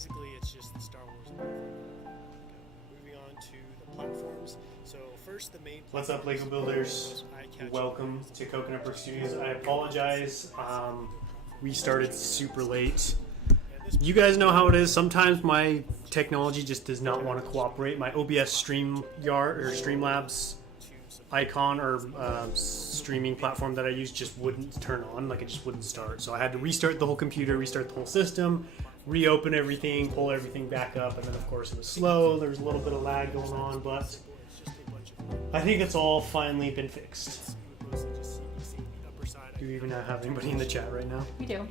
basically it's just the Star Wars all over again. Moving on to the platforms. So first, the main. What's up, Lego builders? Welcome to Coconut Brook Studios. I apologize. We started super late. You guys know how it is. Sometimes my technology just does not want to cooperate. My OBS Streamlabs icon or streaming platform that I use just wouldn't turn on. Like, it just wouldn't start. So I had to restart the whole computer, restart the whole system, reopen everything, pull everything back up, and then of course it was slow. There was a little bit of lag going on, but I think it's all finally been fixed. Do you even have anybody in the chat right now? We do.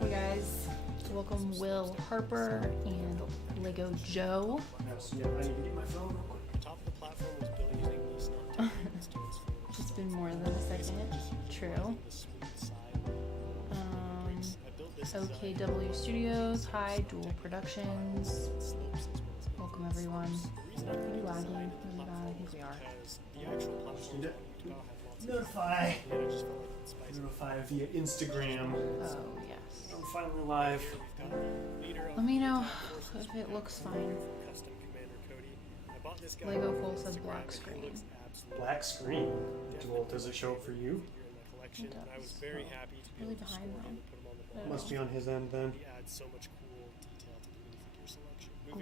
Hey guys, welcome Will Harper and Lego Joe. Yeah, I need to get my phone real quick. The top of the platform was built using these non-technical. It's been more than a second. True. OKW Studios, hi, Dual Productions. Welcome everyone. Are we lagging? Really bad? I think we are. Notify via Instagram. Oh, yes. I'm finally live. Let me know if it looks fine. Lego Cole says black screen. Black screen? Does it show up for you? It does. Really behind though. Must be on his end then.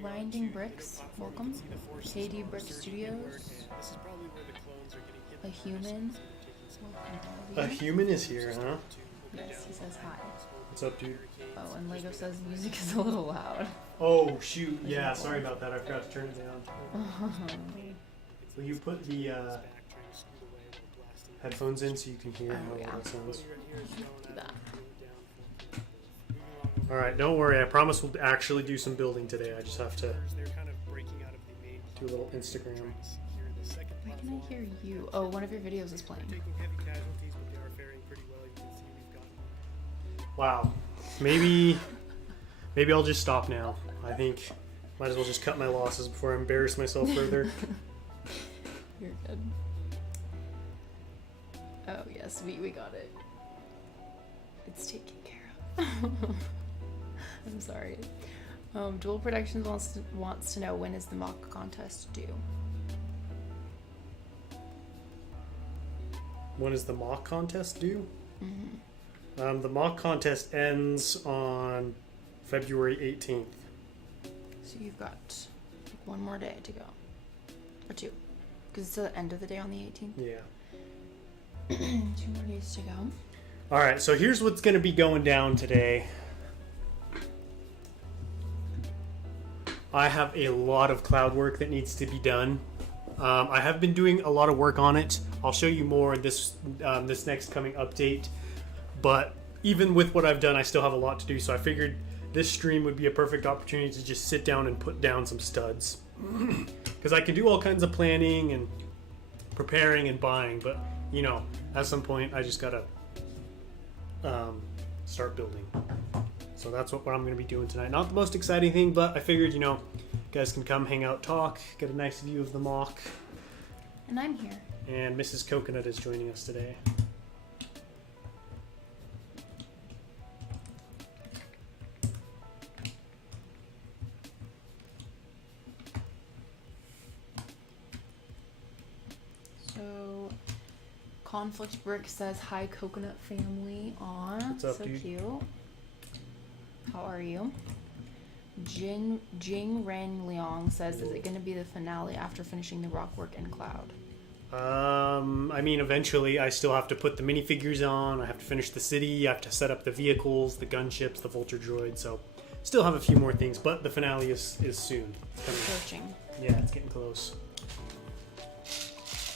Grinding Bricks, welcome. KD Brick Studios. A Human. A human is here, huh? Yes, he says hi. What's up, dude? Oh, and Lego says music is a little loud. Oh, shoot. Yeah, sorry about that. I forgot to turn it down. Will you put the headphones in so you can hear how that sounds? Do that. Alright, don't worry. I promise we'll actually do some building today. I just have to do a little Instagram. Why can I hear you? Oh, one of your videos is playing. Wow. Maybe I'll just stop now. I think might as well just cut my losses before I embarrass myself further. You're good. Oh yes, we got it. It's taken care of. I'm sorry. Dual Productions wants to know, when is the mock contest due? When is the mock contest due? Mm-hmm. The mock contest ends on February 18th. So you've got like one more day to go. Or two. Because it's the end of the day on the 18th. Yeah. 2 more days to go. Alright, so here's what's going to be going down today. I have a lot of cloud work that needs to be done. I have been doing a lot of work on it. I'll show you more in this next coming update. But even with what I've done, I still have a lot to do. So I figured this stream would be a perfect opportunity to just sit down and put down some studs. Because I can do all kinds of planning and preparing and buying. But, you know, at some point, I just got to start building. So that's what I'm going to be doing tonight. Not the most exciting thing, but I figured, you know, you guys can come hang out, talk, get a nice view of the mock. And I'm here. And Mrs. Coconut is joining us today. So, Conflict Brick says, hi, Coconut Family. Aw, What's up, so dude? cute. How are you? Jing Ren Liang says, is it going to be the finale after finishing the rock work in Cloud? I mean, eventually I still have to put the minifigures on, I have to finish the city, I have to set up the vehicles, the gunships, the vulture droid, so still have a few more things, but the finale is soon. Coming. Approaching. Yeah, it's getting close.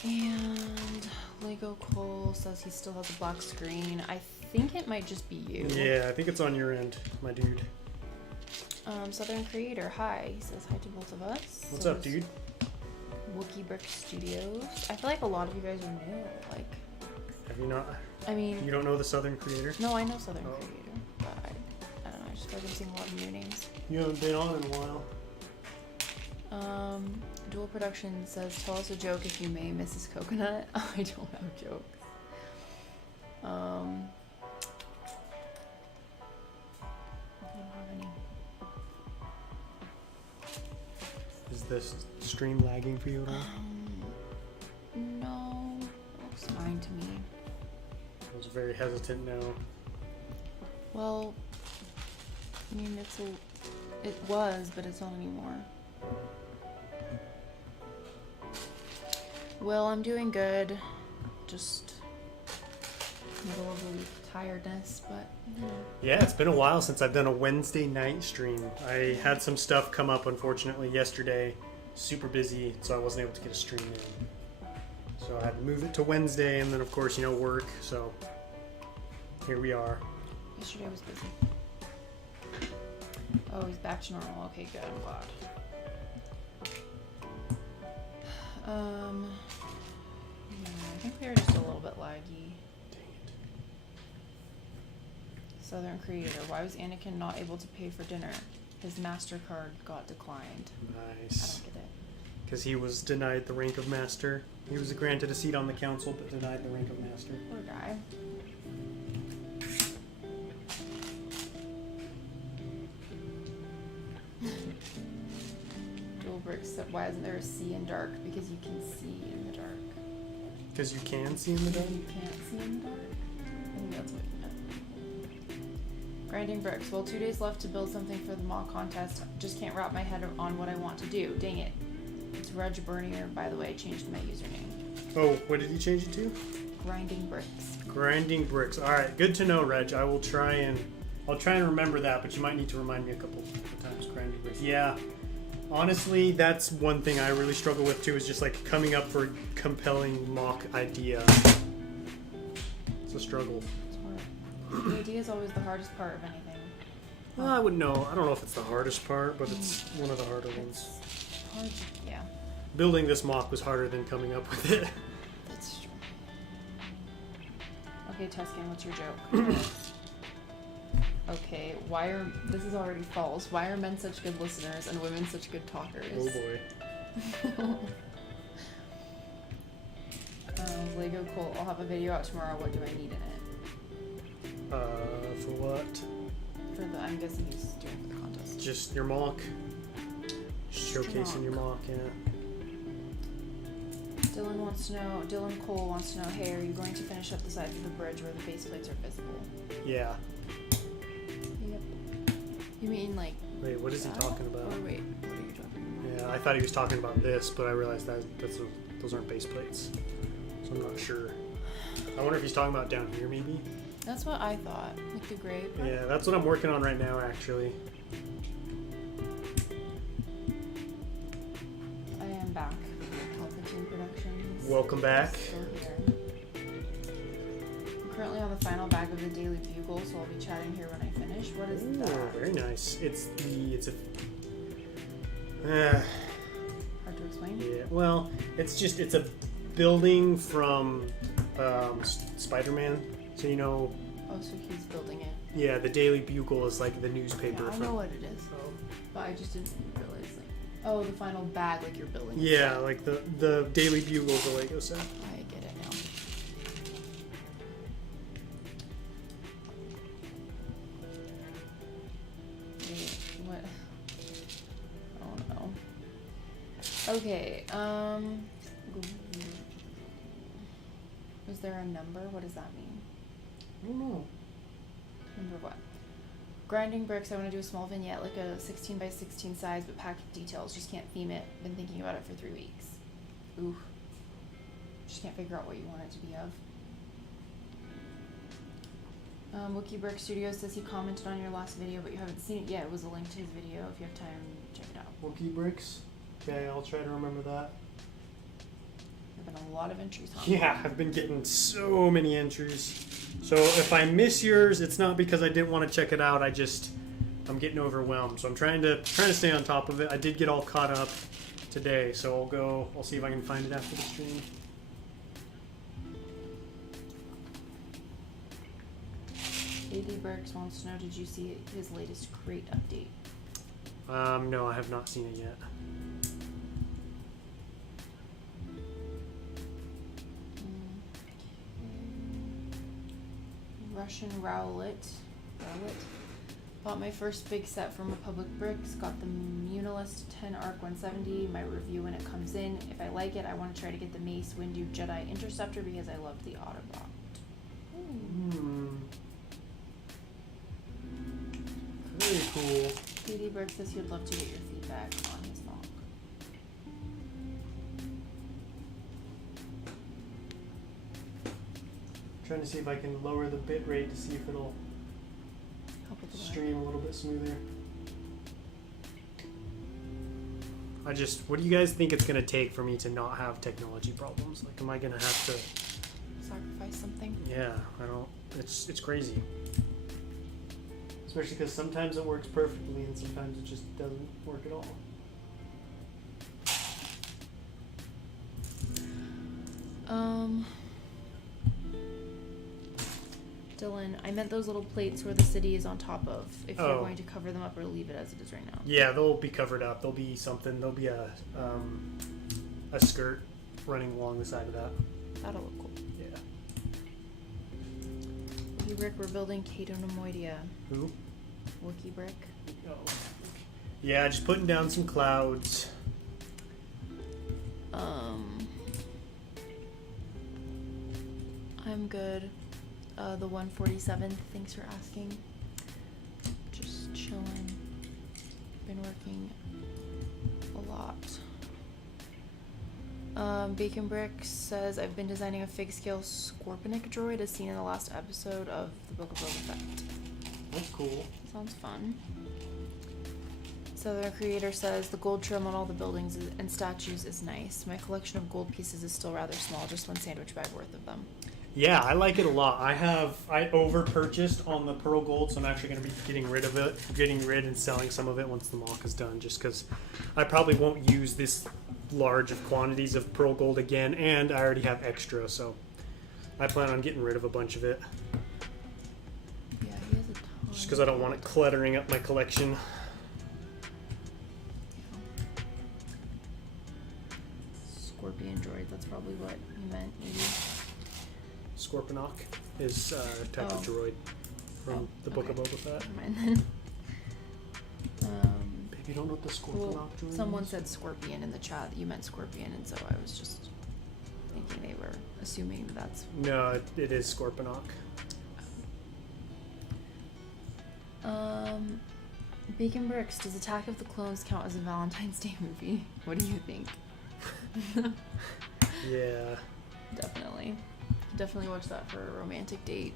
And Lego Cole says he still has a black screen. I think it might just be you. Yeah, I think it's on your end, my dude. Southern Creator, hi. He says hi to both of us. What's up, dude? Wookie Brick Studios. I feel like a lot of you guys are new. Like, Have you not? I mean, You don't know the Southern Creator? no, I know Southern Creator, but I don't know. I just feel like I'm seeing a lot of new names. You haven't been on in a while. Dual Production says, tell us a joke if you may, Mrs. Coconut. I don't have jokes. I don't have any. this stream lagging for you at all? No, it looks fine to me. I was very hesitant now. Well, I mean, it was, but it's not anymore. Well, I'm doing good. Just middle of the week tiredness, but you know. Yeah, it's been a while since I've done a Wednesday night stream. I had some stuff come up, unfortunately, yesterday. Super busy, so I wasn't able to get a stream in. So I had to move it to Wednesday, and then, of course, work. So here we are. Yesterday was busy. Oh, he's back to normal. Okay, good. I'm glad. I think we are just a little bit laggy. Dang it. Southern Creator. Why was Anakin not able to pay for dinner? His MasterCard got declined. I Nice. don't get it. Because he was denied the rank of master. He was granted a seat on the council, but denied the rank of master. Poor guy. Dual bricks. Why isn't there a C in dark? Because you can see in the dark. Because you can see in the dark? You can't see in the dark? I think that's what you meant. Grinding bricks. Well, 2 days left to build something for the mock contest. Just can't wrap my head on what I want to do. Dang it. It's Reg Bernier, by the way. Changed my username. Oh, what did he change it to? Grinding bricks. Grinding bricks. All right, good to know, Reg. I'll try and remember that, but you might need to remind me a couple of times. Grinding bricks. Yeah. Honestly, that's one thing I really struggle with too, is just like coming up for a compelling mock idea. It's a struggle. It's hard. The idea is always the hardest part of anything. Well, I wouldn't know. I don't know if it's the hardest part, but it's one of the harder ones. Hard, yeah. Building this mock was harder than coming up with it. That's true. Okay, Tuscan, what's your joke? Okay, this is already false. Why are men such good listeners and women such good talkers? Oh boy. Lego Colt, I'll have a video out tomorrow. What do I need in it? For what? I'm guessing he's doing for the contest. Just your mock. Showcasing your mock, yeah. Dylan Cole wants to know, hey, are you going to finish up the sides of the bridge where the base plates are visible? Yeah. Yep. You mean like... Wait, what is he talking about? Or wait, what are you talking about? Yeah, I thought he was talking about this, but I realized those aren't base plates. So I'm not sure. I wonder if he's talking about down here, maybe? That's what I thought. Like the gray part? Yeah, that's what I'm working on right now, actually. I am back. Palpatine Productions. Welcome back. Still here. I'm currently on the final bag of the Daily Bugle, so I'll be chatting here when I finish. What is Ooh, that? very nice. It's Hard to explain? yeah, well, it's a building from Spider-Man. So Oh, so he's building it. yeah, the Daily Bugle is like the newspaper. Yeah, I know what it is. But I just didn't realize, like, oh, the final bag, like you're building. a Yeah, set. like the Daily Bugle is a Lego set. I get it now. Wait, what? Oh no. Okay, is there a number? What does that mean? I don't know. Number what? Grinding bricks, I want to do a small vignette, like a 16 by 16 size, but packed with details. Just can't theme it. Been thinking about it for 3 weeks. Ooh. Just can't figure out what you want it to be of. Wookie Brick Studio says he commented on your last video, but you haven't seen it yet. It was a link to his video. If you have time, check it out. Wookie bricks. Okay, I'll try to remember that. There have been a lot of entries on Yeah, I've been getting so many entries. So if I miss yours, it's not because I didn't want to check it out. I'm getting overwhelmed. So I'm trying to stay on top of it. I did get all caught up today, so I'll see if I can find it after the stream. AD Bricks wants to know, did you see his latest crate update? No, I have not seen it yet. Russian Rowlet. Bought my first big set from Republic Bricks. Got the Munilist 10 Arc 170. My review when it comes in. If I like it, I want to try to get the Mace Windu Jedi Interceptor because I love the Autobot. Very cool. BD Brick says he would love to get your feedback on his mock. Trying to see if I can lower the bit rate to see if it'll Help with the stream a little bit smoother. What do you guys think it's gonna take for me to not have technology problems? Like, am I gonna have to sacrifice something? Yeah, I don't. It's crazy. Especially because sometimes it works perfectly and sometimes it just doesn't work at all. Dylan, I meant those little plates where the city is on top of. If you're Oh. going to cover them up or leave it as it is right now. Yeah, they'll be covered up. There'll be something. There'll be a skirt running along the side of that. That'll look cool. Yeah. Wookie Brick, we're building Cato Neimoidia. Who? Wookie Brick. Oh. Yeah, just putting down some clouds. I'm good. The 147th, thanks for asking. Just chilling. Been working a lot. Bacon Brick says, I've been designing a fig scale Scorpionic droid as seen in the last episode of the Book of Boba Fett. That's cool. Sounds fun. Southern Creator says, the gold trim on all the buildings and statues is nice. My collection of gold pieces is still rather small, just one sandwich bag worth of them. Yeah, I like it a lot. I over purchased on the pearl gold, so I'm actually going to be getting rid and selling some of it once the mock is done, just because I probably won't use this large of quantities of pearl gold again, and I already have extra, so I plan on getting rid of a bunch of it. Yeah, he has a ton. Just because I don't want it cluttering up my collection. Scorpion droid, that's probably what you meant, maybe. Scorponok is a type of droid from the Book of Boba Fett. Never mind then. Babe, you don't know what the Scorponok droid Someone is? said scorpion in the chat that you meant scorpion, and so I was just thinking they were assuming that that's... No, it is Scorponok. Bacon Bricks, does Attack of the Clones count as a Valentine's Day movie? What do you think? Yeah. Definitely. Definitely watch that for a romantic date.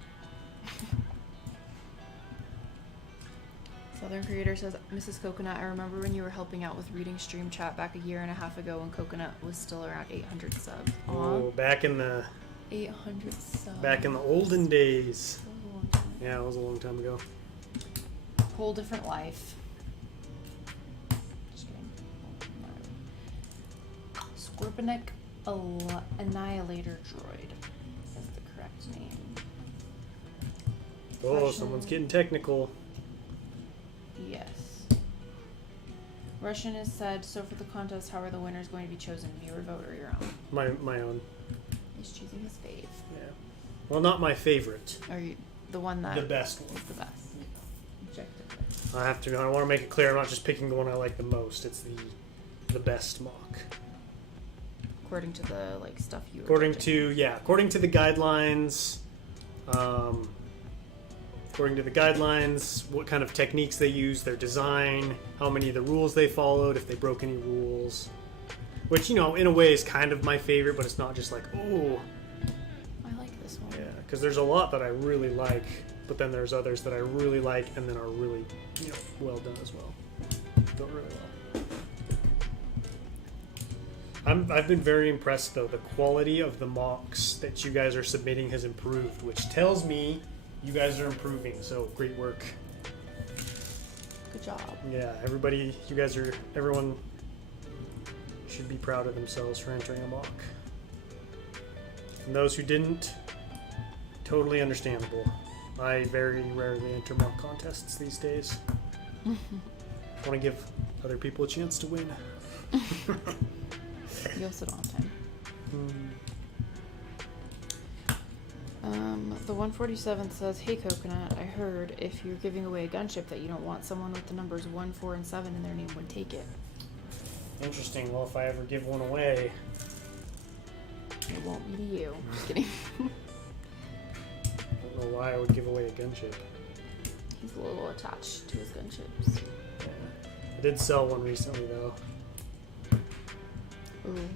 Southern Creator says, Mrs. Coconut, I remember when you were helping out with reading stream chat back a year and a half ago when Coconut was still around 800 subs. Aw, Oh, back in the 800 subs. back in the olden days. That was a long time. Yeah, it was a long time ago. Whole different life. Just kidding. Scorpionic Annihilator Droid is the correct name. Oh, Russian- someone's getting technical. Yes. Russian is said, so for the contest, how are the winners going to be chosen? Viewer vote or your own? My own. He's choosing his fave. Yeah. Well, not my favorite. Or you, the one that The best one. is the best. Objectively. I want to make it clear I'm not just picking the one I like the most. It's the best mock. According to the like stuff you were According judging. to the guidelines, what kind of techniques they use, their design, how many of the rules they followed, if they broke any rules. Which, in a way is kind of my favorite, but it's not just like, oh. I like this one. Yeah, because there's a lot that I really like, but then there's others that I really like and then are really, well done as well. Built really well. I've been very impressed, though. The quality of the mocks that you guys are submitting has improved, which tells me you guys are improving, so great work. Good job. Yeah, everyone should be proud of themselves for entering a mock. And those who didn't, totally understandable. I very rarely enter mock contests these days. I want to give other people a chance to win. You'll sit on time. The 147th says, "Hey Coconut, I heard if you're giving away a gunship that you don't want someone with the numbers 1, 4, and 7 in their name would take it." Interesting. Well, if I ever give one away, It won't be to you. Just kidding. I don't know why I would give away a gunship. He's a little attached to his gunships. Yeah. I did sell one recently, though. Ooh.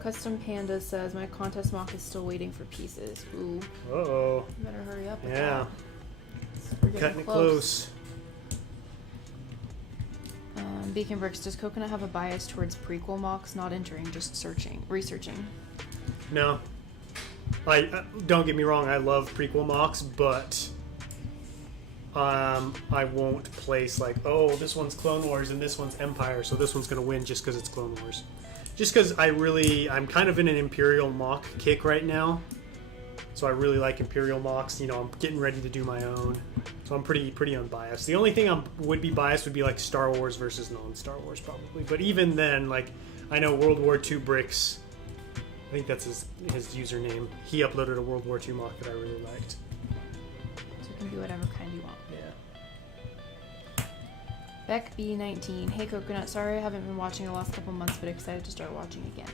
Custom Panda says, "My contest mock is still waiting for pieces." Ooh. Uh-oh. You better hurry up with Yeah. that. We're getting Cutting it close. Beacon Bricks, does Coconut have a bias towards prequel mocks, not entering, just researching? No. Don't get me wrong, I love prequel mocks, but I won't place like, oh, this one's Clone Wars and this one's Empire, so this one's going to win just because it's Clone Wars. Just because I'm kind of in an Imperial mock kick right now. So I really like Imperial mocks. You know, I'm getting ready to do my own. So I'm pretty unbiased. The only thing I would be biased would be like Star Wars versus non-Star Wars probably. But even then, like, I know World War II Bricks, I think that's his username. He uploaded a World War II mock that I really liked. So you can do whatever kind you want. Yeah. Beck B19, "Hey Coconut, sorry I haven't been watching the last couple months, but excited to start watching again."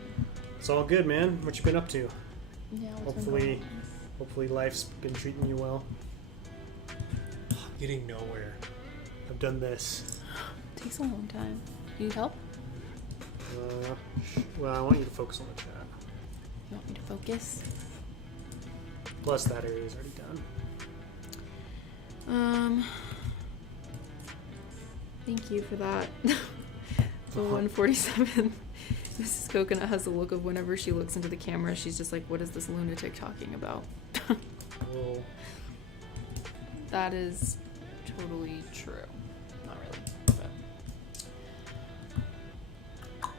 It's all good, man. What you been up to? Yeah, what's been going on? Hopefully life's been treating you well. I'm getting nowhere. I've done this. Takes a long time. Need help? Well, I want you to focus on the chat. You want me to focus? Plus, that area is already done. Thank you for that. The 147th. Mrs. Coconut has the look of whenever she looks into the camera, she's just like, what is this lunatic talking about? Whoa. That is totally true. Not really, but...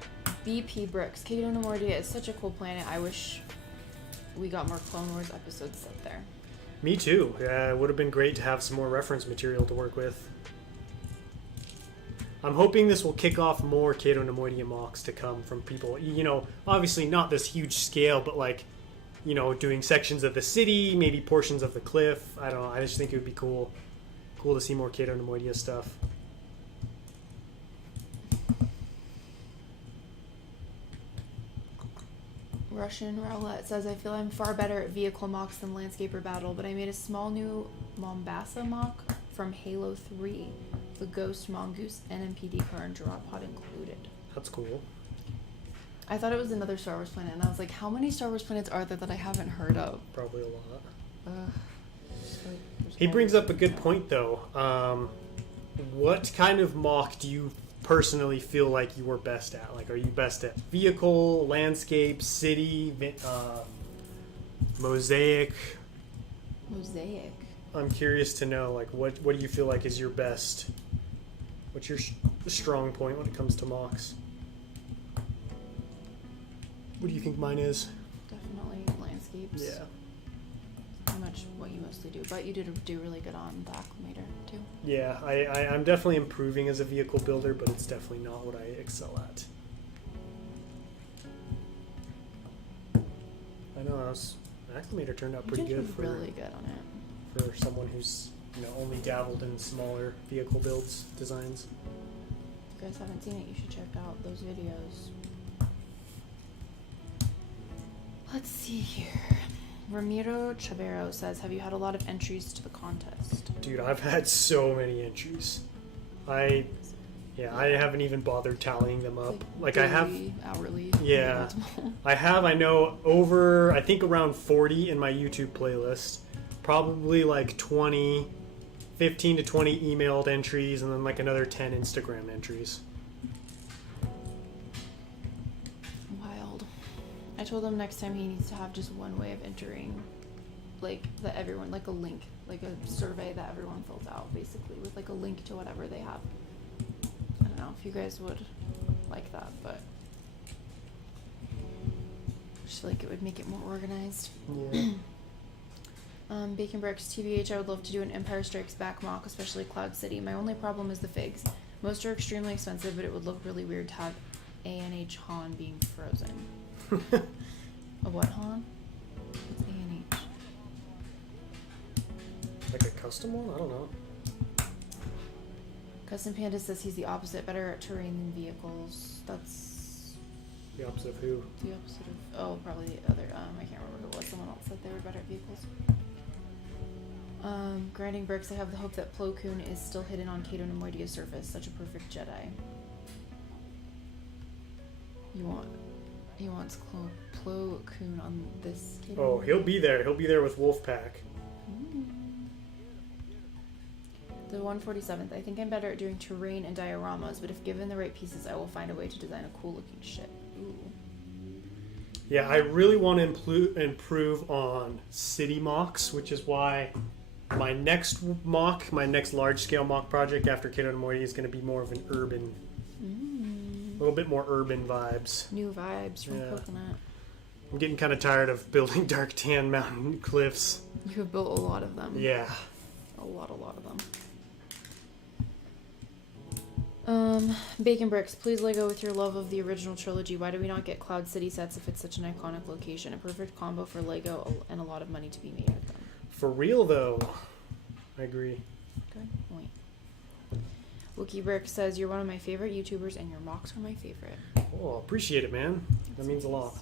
BP Bricks. Cato Neimoidia is such a cool planet. I wish we got more Clone Wars episodes set there. Me too. It would have been great to have some more reference material to work with. I'm hoping this will kick off more Cato Neimoidia mocks to come from people. You know, obviously not this huge scale, but like, you know, doing sections of the city, maybe portions of the cliff. I don't know. I just think it would be cool. Cool to see more Cato Neimoidia stuff. Russian Roulette says, "I feel I'm far better at vehicle mocks than landscaper battle, but I made a small new Mombasa mock from Halo 3. The Ghost, Mongoose, NMPD car, and drop pod included." That's cool. I thought it was another Star Wars planet, and I was like, how many Star Wars planets are there that I haven't heard of? Probably a lot. Like, He brings up a good point, though. What kind of mock do you personally feel like you were best at? Like, are you best at vehicle, landscape, city, mosaic? Mosaic. I'm curious to know, like, what do you feel like is your best? What's your strong point when it comes to mocks? What do you think mine is? Definitely landscapes. Yeah. Pretty much what you mostly do, but you did do really good on the acclimator too. Yeah, I'm definitely improving as a vehicle builder, but it's definitely not what I excel at. I know, acclimator turned out pretty good for really good on it. For someone who's, you know, only dabbled in smaller vehicle builds designs. If you guys haven't seen it, you should check out those videos. Let's see here. Ramiro Chavero says, "Have you had a lot of entries to the contest?" Dude, I've had so many entries. I haven't even bothered tallying them up. Like daily, I have hourly. Yeah. I know over, I think around 40 in my YouTube playlist. Probably like 15 to 20 emailed entries, and then like another 10 Instagram entries. Wild. I told him next time he needs to have just one way of entering, like that everyone, like a link, like a survey that everyone fills out, basically, with like a link to whatever they have. I don't know if you guys would like that, but I just feel like it would make it more organized. Yeah. Bacon Bricks, TBH, I would love to do an Empire Strikes Back mock, especially Cloud City. My only problem is the figs. Most are extremely expensive, but it would look really weird to have ANH Han being frozen. A what Han? Custom one? I don't know. Custom Panda says he's the opposite, better at terrain than vehicles. That's The opposite of who? the opposite of, oh, probably the other, I can't remember who it was. Someone else said they were better at vehicles. Grinding bricks, I have the hope that Plo Koon is still hidden on Cato Neimoidia's surface. Such a perfect Jedi. He wants Plo Koon on this Cato. Oh, he'll be there. He'll be there with Wolfpack. The 147th. I think I'm better at doing terrain and dioramas, but if given the right pieces, I will find a way to design a cool looking ship. Ooh. Yeah, I really want to improve on city mocks, which is why my next large scale mock project after Cato Neimoidia is going to be more of an urban, a little bit more urban vibes. New vibes from Coconut. I'm getting kind of tired of building dark tan mountain cliffs. You have built a lot of them. Yeah. A lot of them. Bacon Bricks, please Lego with your love of the original trilogy. Why do we not get Cloud City sets if it's such an iconic location? A perfect combo for Lego and a lot of money to be made with them. For real, though. I agree. Good point. Wookie Brick says, you're one of my favorite YouTubers and your mocks are my favorite. Oh, appreciate it, man. That means a lot.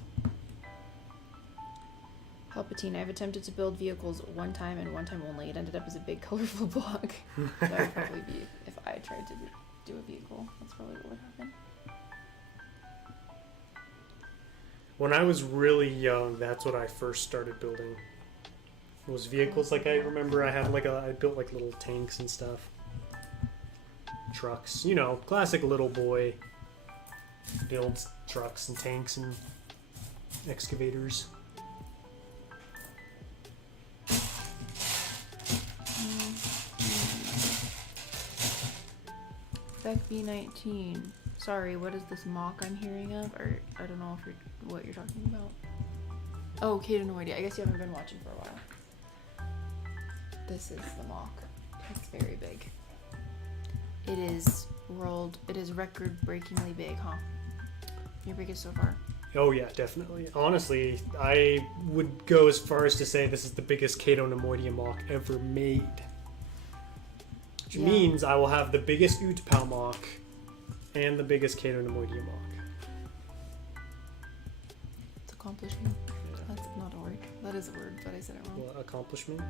Palpatine, I've attempted to build vehicles one time and one time only. It ended up as a big colorful block. That would probably be if I tried to do a vehicle. That's probably what would happen. When I was really young, that's what I first started building. Was vehicles. Like, I remember I built like little tanks and stuff. Trucks. You know, classic little boy builds trucks and tanks and excavators. Beck B19. Sorry, what is this mock I'm hearing of? Or I don't know if what you're talking about. Oh, Cato Neimoidia. I guess you haven't been watching for a while. This is the mock. It's very big. It is record-breakingly big, huh? Your biggest so far? Oh yeah, definitely. Honestly, I would go as far as to say this is the biggest Cato Neimoidia mock ever made. Which means I will have the biggest Utpal mock and the biggest Cato Neimoidia mock. It's accomplishing. Yeah. That's not a word. That is a word, but I said it wrong. Well, accomplishment?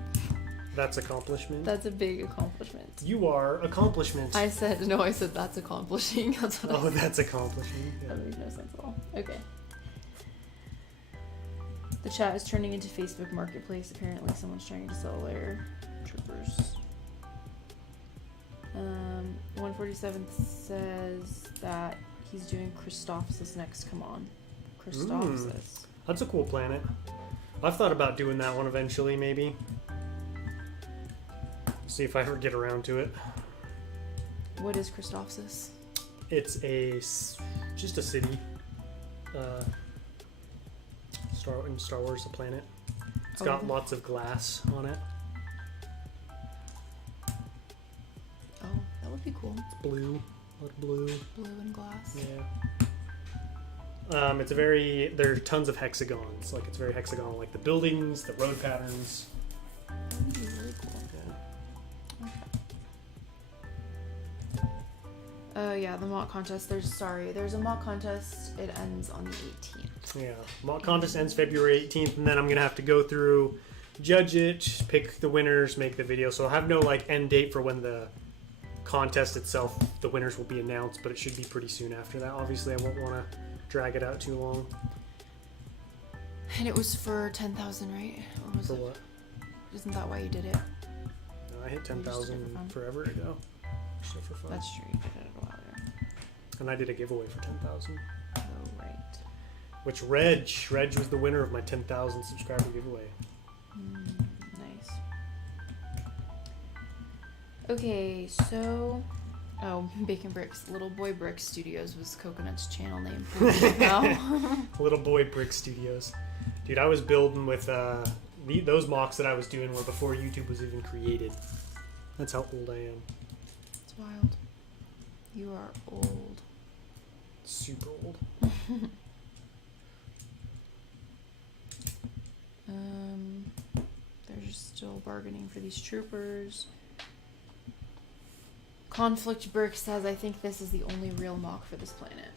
That's accomplishment? That's a big accomplishment. You are accomplishment. I said that's accomplishing. That's what I said. That's accomplishment. Yeah. That makes no sense at all. Okay. The chat is turning into Facebook Marketplace. Apparently someone's trying to sell their troopers. 147 says that he's doing Christophsis next. Come on. Christophsis. That's a cool planet. I've thought about doing that one eventually, maybe. See if I ever get around to it. What is Christophsis? It's just a city. In Star Wars, a planet. It's got lots of glass on it. Oh, that would be cool. It's blue. A lot of blue. Blue and glass. Yeah. There are tons of hexagons. Like, it's very hexagonal. Like the buildings, the road patterns. That would be really cool. Okay. Yeah, the mock contest. There's a mock contest. It ends on the 18th. Yeah, mock contest ends February 18th, and then I'm gonna have to go through, judge it, pick the winners, make the video. So I'll have no end date for when the contest itself, the winners will be announced, but it should be pretty soon after that. Obviously, I won't want to drag it out too long. And it was for 10,000, right? Or was for it? What? Isn't that why you did it? No, I hit 10,000 forever ago. Just for fun. That's true. You did it a while ago. And I did a giveaway for 10,000. Oh, right. Which Reg was the winner of my 10,000 subscriber giveaway. Nice. Okay, so Bacon Bricks, Little Boy Brick Studios was Coconut's channel name now. Little Boy Brick Studios. Dude, I was building with those mocks that I was doing were before YouTube was even created. That's how old I am. It's wild. You are old. Super old. There's still bargaining for these troopers. Conflict Brick says, I think this is the only real mock for this planet.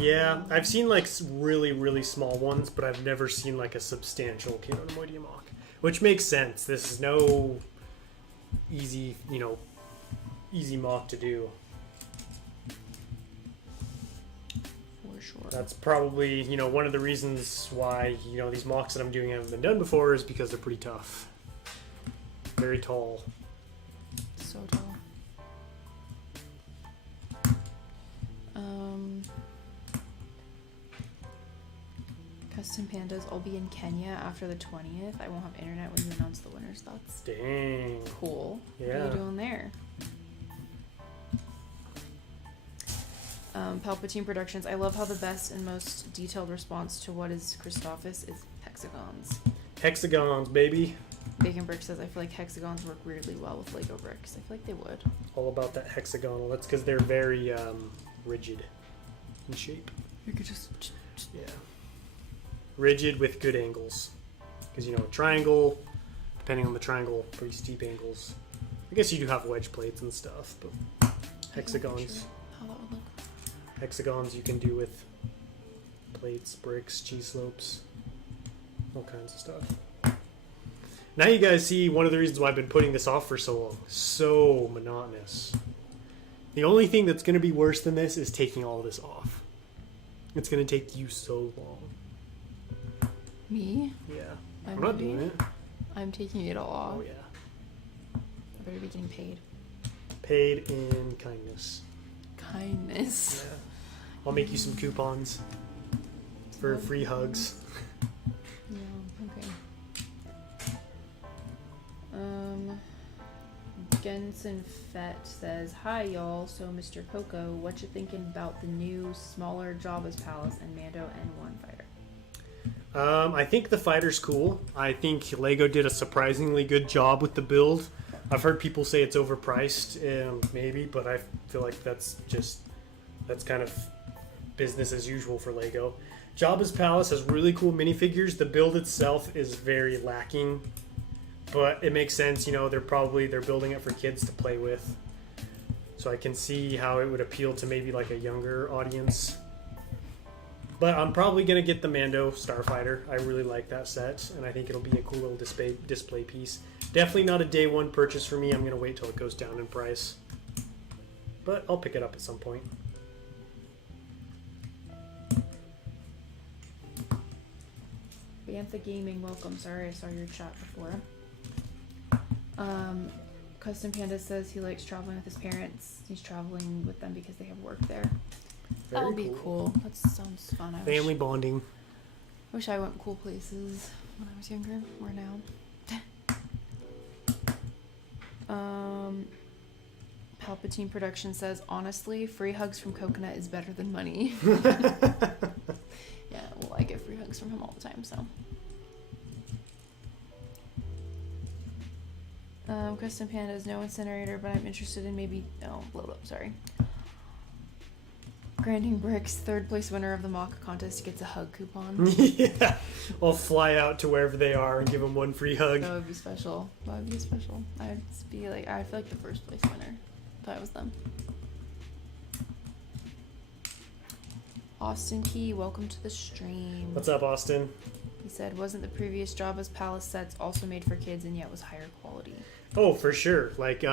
Yeah, I've seen like really, really small ones, but I've never seen like a substantial Cato Neimoidia mock. Which makes sense. This is no easy, easy mock to do. For sure. That's probably, one of the reasons why, these mocks that I'm doing haven't been done before is because they're pretty tough. Very tall. So tall. Custom Pandas, I'll be in Kenya after the 20th. I won't have internet when you announce the winners. That's Dang. cool. Yeah. What are you doing there? Palpatine Productions. I love how the best and most detailed response to what is Christophus is hexagons. Hexagons, baby. Bacon Brick says, I feel like hexagons work weirdly well with Lego bricks. I feel like they would. All about that hexagonal. That's because they're very rigid in shape. You could just... Yeah. Rigid with good angles. Because, a triangle, depending on the triangle, pretty steep angles. I guess you do have wedge plates and stuff, but hexagons. How that would look. Hexagons you can do with plates, bricks, cheese slopes, all kinds of stuff. Now you guys see one of the reasons why I've been putting this off for so long. So monotonous. The only thing that's going to be worse than this is taking all this off. It's going to take you so long. Me? Yeah. I'm not doing it. I'm taking it all off. Oh, yeah. I better be getting paid. Paid in kindness. Kindness. Yeah. I'll make you some coupons for free hugs. Yeah, okay. Genson Fett says, hi y'all, so Mr. Coco, what you thinking about the new, smaller Jabba's Palace and Mando N1 fighter? I think the fighter's cool. I think Lego did a surprisingly good job with the build. I've heard people say it's overpriced, maybe, but I feel like that's kind of business as usual for Lego. Jabba's Palace has really cool minifigures. The build itself is very lacking, but it makes sense. They're building it for kids to play with, so I can see how it would appeal to maybe like a younger audience. But I'm probably gonna get the Mando Starfighter. I really like that set, and I think it'll be a cool little display piece. Definitely not a day one purchase for me. I'm gonna wait till it goes down in price, but I'll pick it up at some point. Bantha Gaming, welcome. Sorry I saw your chat before. Custom Panda says he likes traveling with his parents. He's traveling with them because they have work there. That would be cool. That sounds fun. Family bonding. Wish I went cool places when I was younger, or now. Palpatine Production says, honestly, free hugs from Coconut is better than money. Yeah, well, I get free hugs from him all the time, so. Custom Pandas, no incinerator, but I'm interested in maybe, sorry. Grinding Bricks, third place winner of the mock contest gets a hug coupon. Yeah, I'll fly out to wherever they are and give them one free hug. That would be special. I'd feel like the first place winner if I was them. Austin Key, welcome to the stream. What's up, Austin? He said, wasn't the previous Jabba's Palace sets also made for kids and yet was higher quality? Oh, for sure. Like,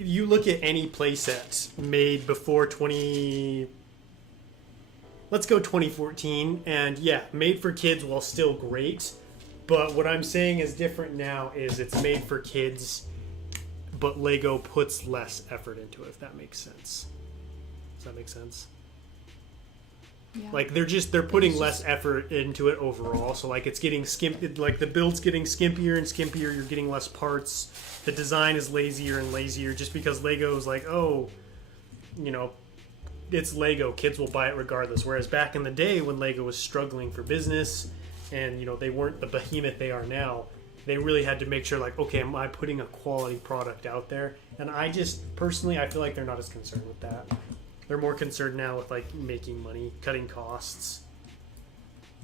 you look at any playset made before 2014, and yeah, made for kids while still great. But what I'm saying is different now is it's made for kids, but Lego puts less effort into it, if that makes sense. Does that make sense? Yeah. Like they're putting less effort into it overall, so like it's getting like the build's getting skimpier and skimpier, you're getting less parts, the design is lazier and lazier just because Lego's like, it's Lego, kids will buy it regardless. Whereas back in the day when Lego was struggling for business and they weren't the behemoth they are now, they really had to make sure like, okay, am I putting a quality product out there? And I feel like they're not as concerned with that. They're more concerned now with like making money, cutting costs.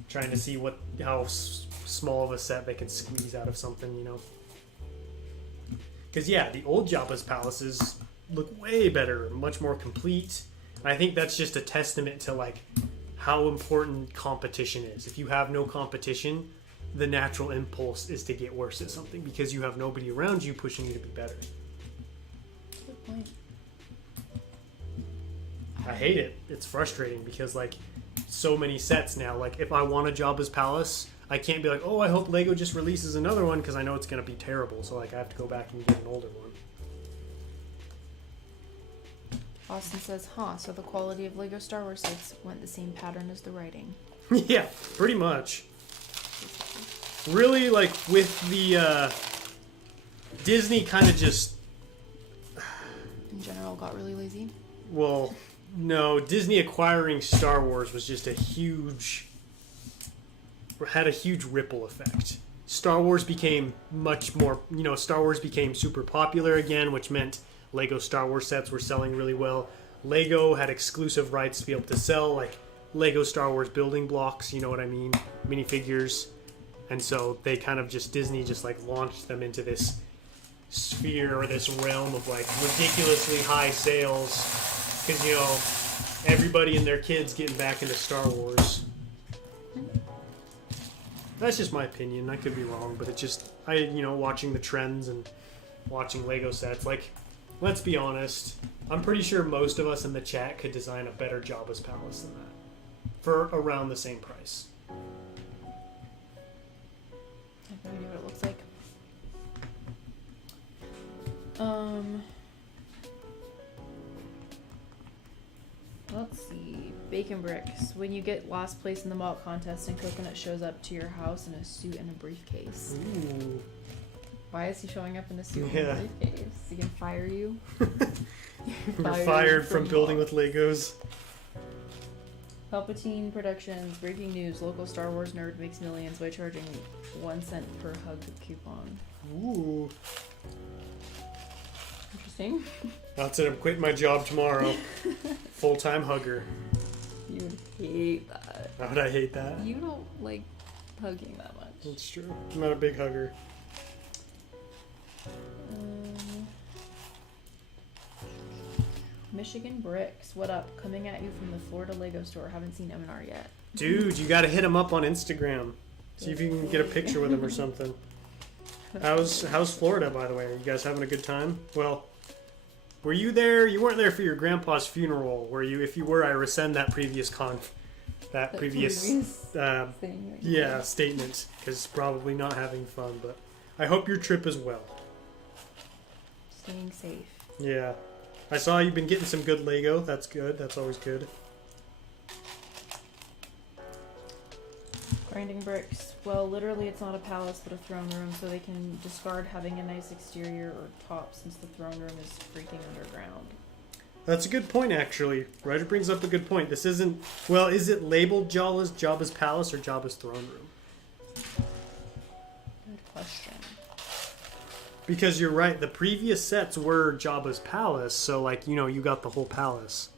trying to see how small of a set they can squeeze out of something, you know. Because yeah, the old Jabba's palaces look way better, much more complete. And I think that's just a testament to like how important competition is. If you have no competition, the natural impulse is to get worse at something because you have nobody around you pushing you to be better. Good point. I hate it. It's frustrating because like so many sets now. Like if I want a Jabba's palace, I can't be like, oh, I hope Lego just releases another one because I know it's gonna be terrible. So like I have to go back and get an older one. Austin says, so the quality of Lego Star Wars sets went the same pattern as the writing. Yeah, pretty much. Really, like with the Disney kind of just In general, got really lazy. well. No, Disney acquiring Star Wars was just had a huge ripple effect. Star Wars became much more, Star Wars became super popular again, which meant Lego Star Wars sets were selling really well. Lego had exclusive rights to be able to sell, like, Lego Star Wars building blocks, you know what I mean? Minifigures. And so they kind of Disney like, launched them into this sphere or this realm of, like, ridiculously high sales. Because, everybody and their kids getting back into Star Wars. That's just my opinion. I could be wrong, but watching the trends and watching Lego sets, like, let's be honest. I'm pretty sure most of us in the chat could design a better Jabba's palace than that. For around the same price. I have no idea what it looks like. Let's see. Bacon Bricks. When you get last place in the mock contest and Coconut shows up to your house in a suit and a briefcase. Ooh. Why is he showing up in a suit and a briefcase? He can fire you? You're fired from building with Legos. Palpatine Productions. Breaking news. Local Star Wars nerd makes millions by charging 1 cent per hug coupon. Ooh. Interesting. That's it. I'm quitting my job tomorrow. Full-time hugger. You would hate that. How would I hate that? You don't like hugging that much. That's true. I'm not a big hugger. Michigan Bricks. What up? Coming at you from the Florida Lego store. Haven't seen M&R yet. Dude, you gotta hit him up on Instagram. See if you can get a picture with him or something. How's Florida, by the way? Are you guys having a good time? Well, were you there? You weren't there for your grandpa's funeral, were you? If you were, I rescind that previous previous thing. statement, because probably not having fun. But I hope your trip is well. Staying safe. Yeah, I saw you've been getting some good Lego. That's good. That's always good. Grinding bricks. Well, literally it's not a palace but a throne room, so they can discard having a nice exterior or top since the throne room is freaking underground. That's a good point, actually. Ryder brings up a good point. This isn't... Well, is it labeled Jabba's Palace or Jabba's Throne Room? Good question. Because you're right, the previous sets were Jabba's Palace, so, like, you got the whole palace.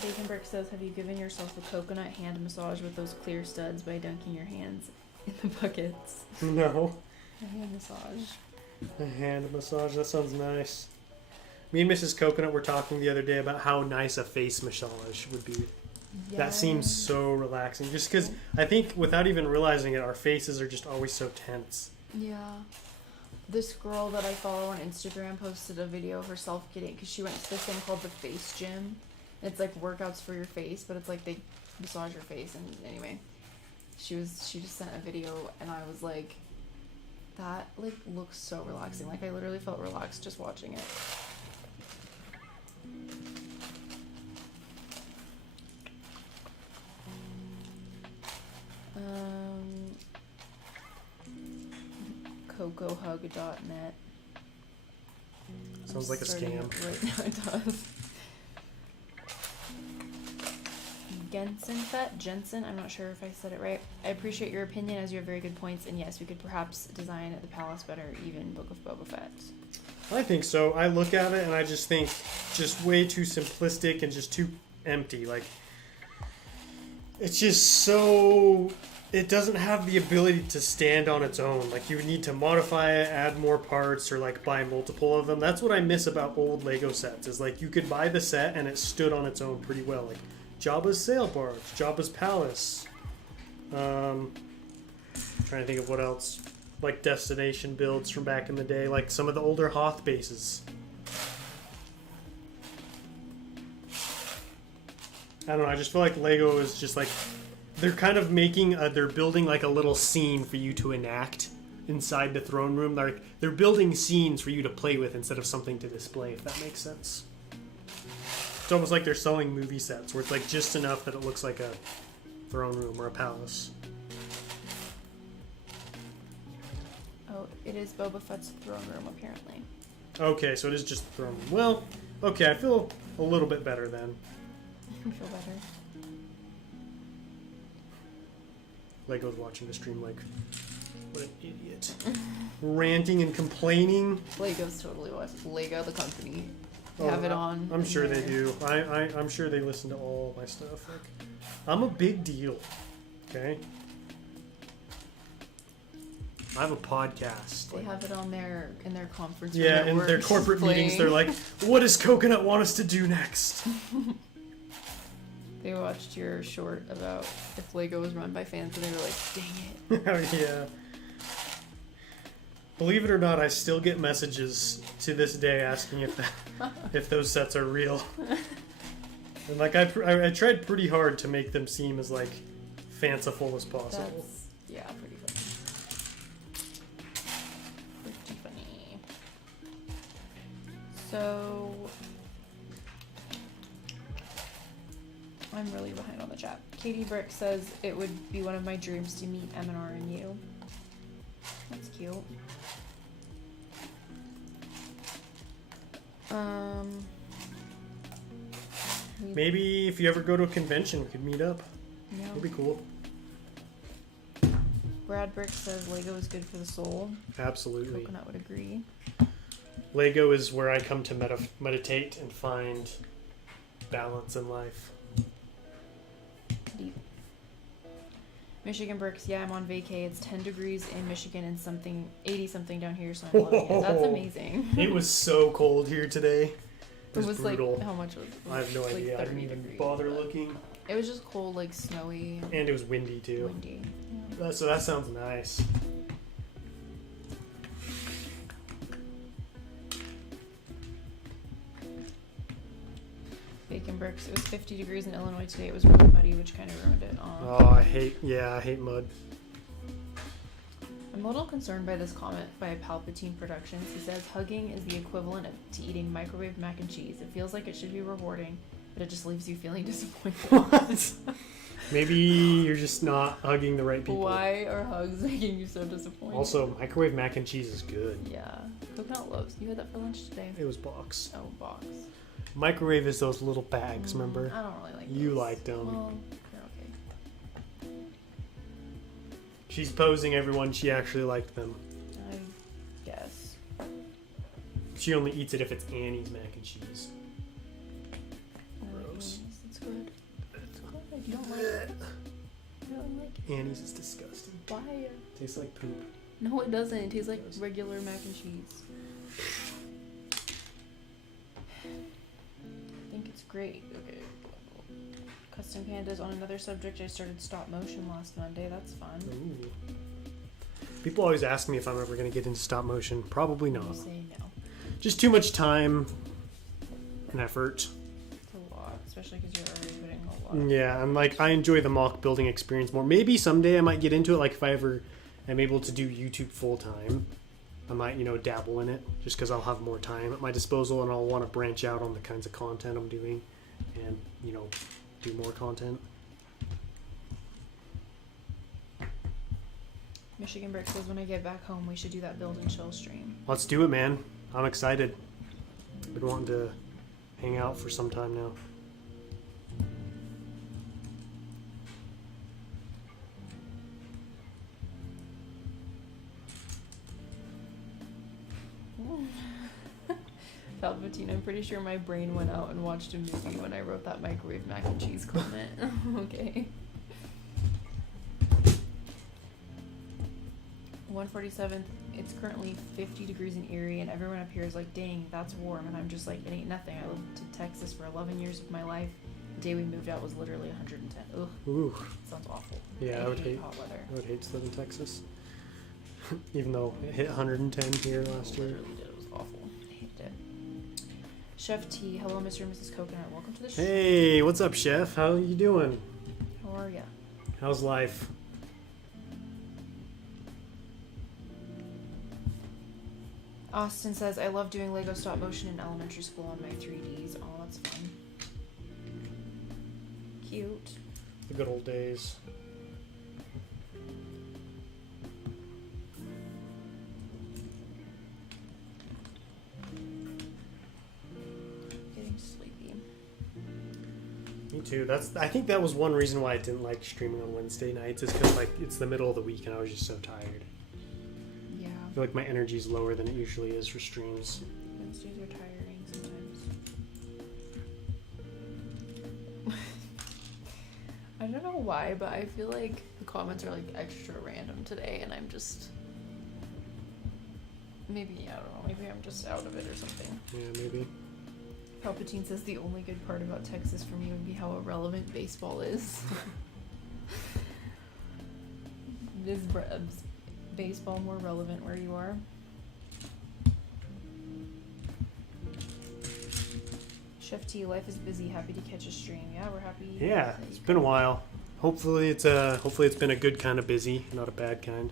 Bacon Brick says, have you given yourself a coconut hand massage with those clear studs by dunking your hands in the buckets? No. A hand massage. A hand massage, that sounds nice. Me and Mrs. Coconut were talking the other day about how nice a face massage would be. Yeah. That seems so relaxing. Just because I think without even realizing it, our faces are just always so tense. Yeah. This girl that I follow on Instagram posted a video of herself getting, because she went to this thing called the Face Gym. It's like workouts for your face, but it's like they massage your face. And anyway, she just sent a video, and I was like, that like looks so relaxing. Like I literally felt relaxed just watching it. CocoHug.net. Sounds like a scam. Right now it does. Gensen Fett? Jensen? I'm not sure if I said it right. I appreciate your opinion as you have very good points, and yes, we could perhaps design the palace better, even Book of Boba Fett. I think so. I look at it and I just think just way too simplistic and just too empty. Like, it's just so... It doesn't have the ability to stand on its own. Like, you would need to modify it, add more parts, or, like, buy multiple of them. That's what I miss about old Lego sets, is, like, you could buy the set and it stood on its own pretty well. Like, Jabba's sail barge, Jabba's palace. Trying to think of what else. Like, destination builds from back in the day. Like, some of the older Hoth bases. I don't know, I just feel like Lego is just, like... They're kind of making, they're building like a little scene for you to enact inside the throne room. They're building scenes for you to play with instead of something to display, if that makes sense. It's almost like they're selling movie sets where it's like just enough that it looks like a throne room or a palace. Oh, it is Boba Fett's throne room, apparently. Okay, so it is just the throne room. Well, okay, I feel a little bit better then. I feel better. Lego's watching the stream like, what an idiot. Ranting and complaining. Lego's totally watched. Lego, the company. They Oh, have it on. I'm sure they there. do. I'm sure they listen to all my stuff. Like, I'm a big deal. Okay? I have a podcast. They have it on in their conference room. Yeah, at in work, their corporate playing. meetings, they're like, what does Coconut want us to do next? They watched your short about if Lego was run by fans, and they were like, dang it. Oh, yeah. Believe it or not, I still get messages to this day asking if those sets are real. And like I tried pretty hard to make them seem as like fanciful as possible. That's, yeah, pretty funny. Pretty funny. So... I'm really behind on the chat. Katie Brick says it would be one of my dreams to meet M&R and you. That's cute. Maybe if you ever go to a convention, we could meet up. Yeah. That'd be cool. Brad Brick says Lego is good for the soul. Absolutely. Coconut would agree. Lego is where I come to meditate and find balance in life. Deep. Michigan Bricks, yeah, I'm on vacay. It's 10 degrees in Michigan and 80 something down here, so I'm loving it. That's amazing. It was so cold here today. It was brutal. like, how much was it? I have no Like idea. I 30 didn't even degrees, bother but looking. It was just cold, like snowy And it was windy too. windy. Yeah. So that sounds nice. Bacon Bricks, it was 50 degrees in Illinois today. It was really muddy, which kind of ruined it. Oh, I hate mud. I'm a little concerned by this comment by Palpatine Productions. He says, hugging is the equivalent to eating microwave mac and cheese. It feels like it should be rewarding, but it just leaves you feeling disappointed. What? Maybe you're just not hugging the right people. Why are hugs making you so disappointed? Also, microwave mac and cheese is good. Yeah. Coconut loves. You had that for lunch today? It was box. Oh, box. Microwave is those little bags, remember? I don't really like You those. liked them. Well, they're okay. She's posing everyone she actually liked them. I guess. She only eats it if it's Annie's mac and cheese. I like Gross. Annie's. It's good. It's good. You don't like it? You don't like it? Annie's is disgusting. Why? Tastes like poop. No, it doesn't. It tastes like regular mac and cheese. I think it's great. Okay. Custom pandas. On another subject, I started stop motion last Monday. That's fun. Ooh. People always ask me if I'm ever going to get into stop motion. Probably You not. say no. Just too much time and effort. It's a lot, especially because you're already putting a lot. Yeah, I'm like, I enjoy the mock building experience more. Maybe someday I might get into it. Like if I ever am able to do YouTube full time, I might, dabble in it just because I'll have more time at my disposal and I'll want to branch out on the kinds of content I'm doing and, do more content. Michigan Brick says when I get back home, we should do that build and chill stream. Let's do it, man. I'm excited. Been wanting to hang out for some time now. Palpatine, I'm pretty sure my brain went out and watched a movie when I wrote that microwave mac and cheese comment. Okay. 147th, it's currently 50 degrees in Erie, and everyone up here is like, dang, that's warm. And I'm just like, it ain't nothing. I lived in Texas for 11 years of my life. The day we moved out was literally 110. Ugh. Ooh. Sounds awful. Yeah, I would hate hot weather. I would hate to live in Texas. Even though it hit 110 here last year. Literally did. It was awful. I hated it. Chef T, hello, Mr. and Mrs. Coconut. Welcome to the show. Hey, what's up, Chef? How you doing? How are ya? How's life? Austin says, I love doing Lego stop motion in elementary school on my 3Ds. Oh, that's fun. Cute. The good old days. Getting sleepy. Me too. I think that was one reason why I didn't like streaming on Wednesday nights, is because like it's the middle of the week and I was just so tired. Yeah. I feel like my energy's lower than it usually is for streams. Wednesdays are tiring sometimes. I don't know why, but I feel like the comments are like extra random today, and I'm just maybe I don't know. Maybe I'm just out of it or something. Yeah, maybe. Palpatine says the only good part about Texas for me would be how irrelevant baseball is. Is baseball more relevant where you are? Chef T, life is busy. Happy to catch a stream. Yeah, we're happy. Yeah, that it's you been a could. while. Hopefully it's been a good kind of busy, not a bad kind.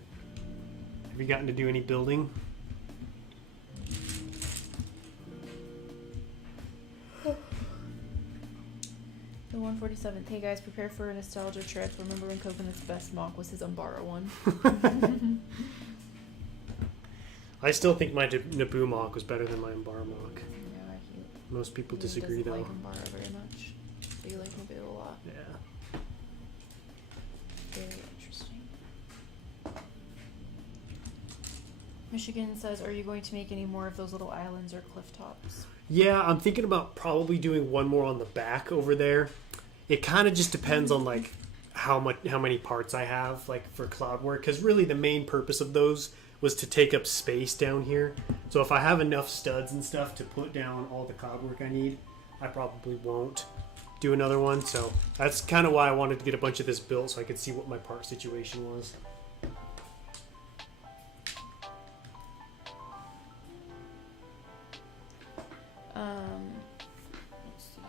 Have you gotten to do any building? The 147th. Hey guys, prepare for a nostalgia trip. Remember when Coconut's best mock was his Umbara one? I still think my Naboo mock was better than my Umbar mock. Yeah, Most people he disagree doesn't though. like Umbara very much. But you like Naboo a lot. Yeah. Very interesting. Michigan says, are you going to make any more of those little islands or cliff tops? Yeah, I'm thinking about probably doing one more on the back over there. It kind of just depends on like how many parts I have like for cloud work, because really the main purpose of those was to take up space down here. So if I have enough studs and stuff to put down all the cloud work I need, I probably won't do another one. So that's kind of why I wanted to get a bunch of this built, so I could see what my part situation was. Let's see.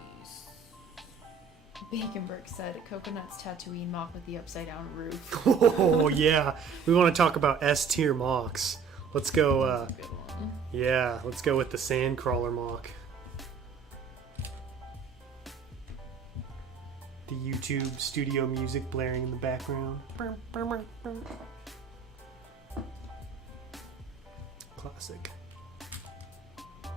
Bacon Brick said, Coconut's Tatooine mock with the upside down roof. Oh yeah, we want to talk about S tier mocks. Let's go. That's a good one. Yeah, let's go with the Sandcrawler mock. The YouTube studio music blaring in the background. Classic. I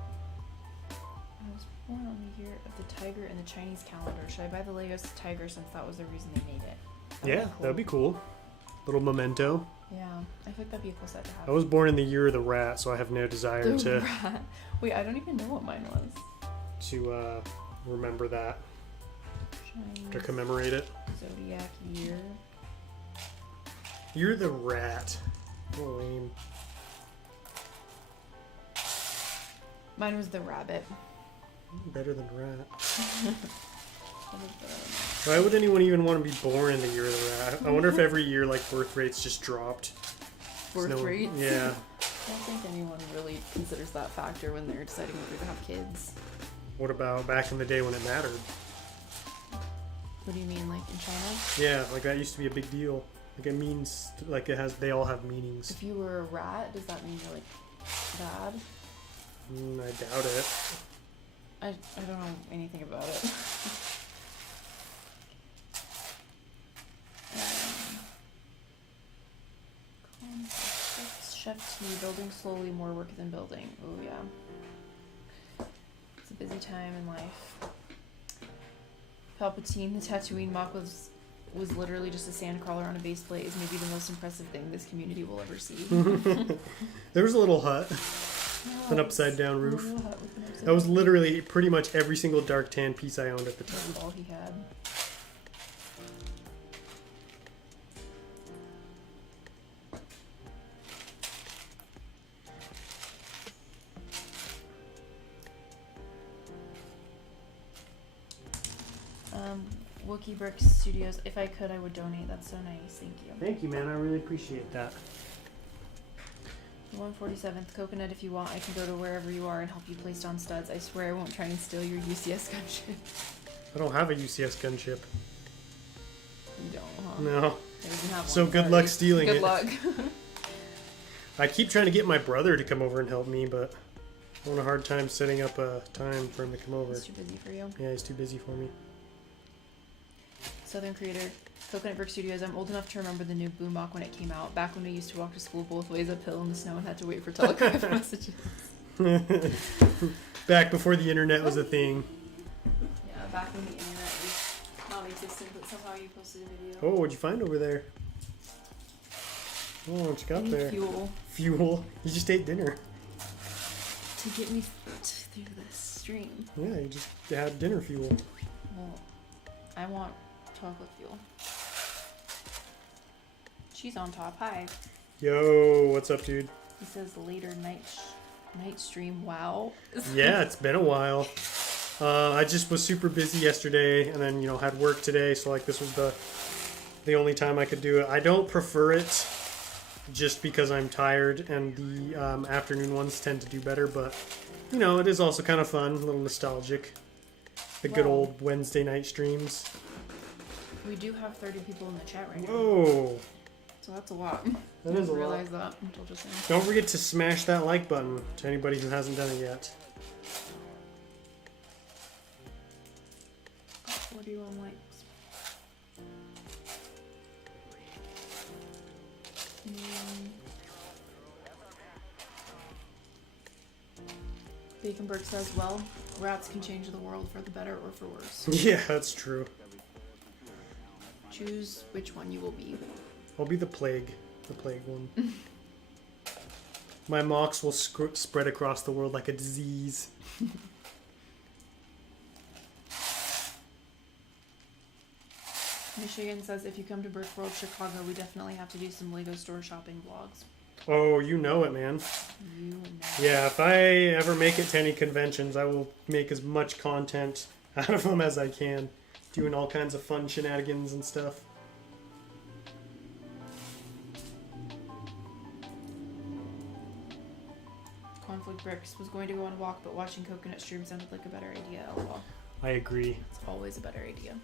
was born on the year of the tiger in the Chinese calendar. Should I buy the Legos tiger since that was the reason they made it? Yeah, that'd be cool. Little memento. Yeah, I think that'd be a cool set to have. I was born in the year of the rat, so I have no desire The to rat. Wait, I don't even know what mine was. remember that, to Chinese commemorate it. Zodiac year. You're the rat. Oh, lame. Mine was the rabbit. Better than rat. What is Why would anyone even want to be born in the year of the rat? I wonder if every year like birth rates just dropped. the birth No- rates? Yeah. I don't think anyone really considers that factor when they're deciding whether to have kids. What about back in the day when it mattered? What do you mean, like in China? Yeah, like that used to be a big deal. Like it means, like it has, they all have meanings. If you were a rat, does that mean you're like bad? I doubt it. I don't know anything about it. Chef T, building slowly, more work than building. Oh yeah. It's a busy time in life. Palpatine, the Tatooine mock was literally just a sandcrawler on a base plate is maybe the most impressive thing this community will ever see. There was a little hut. An upside down roof. Little hut with an upside That was down- literally pretty much every single dark tan piece I owned at the That time. was all he had. Wookie Bricks Studios. If I could, I would donate. That's so nice. Thank you. Thank you, man. I really appreciate that. 147th Coconut. If you want, I can go to wherever you are and help you place down studs. I swear I won't try and steal your UCS gunship. I don't have a UCS gunship. You don't, huh? No. He doesn't have So one, good sorry. luck stealing Good it. luck. I keep trying to get my brother to come over and help me, but I'm having a hard time setting up a time for him to come over. It's too busy for you. Yeah, he's too busy for me. Southern Creator, Coconut Brick Studios. I'm old enough to remember the new boombox when it came out. Back when we used to walk to school both ways uphill in the snow and had to wait for telegraph messages. Back before the internet was a thing. Yeah, back when the internet was non-existent, but somehow you posted a video. Oh, what'd you find over there? Oh, what you got Any there? fuel Fuel. You just ate dinner. to get me through this stream. Yeah, you just had dinner fuel. Well, I want chocolate fuel. She's on top. Hi. Yo, what's up, dude? He says later night stream. Wow. Yeah, it's been a while. I just was super busy yesterday, and then had work today, so like this was the only time I could do it. I don't prefer it, just because I'm tired, and the afternoon ones tend to do better. But it is also kind of fun, a little nostalgic. The good Wow. old Wednesday night streams. We do have 30 people in the chat right now, Whoa, so that's a lot. that I is a didn't lot. realize that until just now. Don't forget to smash that like button to anybody who hasn't done it yet. 41 likes. Baconberg says, well, rats can change the world for the better or for worse. Yeah, that's true. Choose which one you will be. I'll be the plague one. My mocks will spread across the world like a disease. Michigan says, if you come to Brickworld Chicago, we definitely have to do some Lego store shopping vlogs. Oh, you know it, man. You know. Yeah, if I ever make it to any conventions, I will make as much content out of them as I can. Doing all kinds of fun shenanigans and stuff. Conflict Bricks was going to go on a walk, but watching Coconut Stream sounded like a better idea. LOL. I agree. It's always a better idea.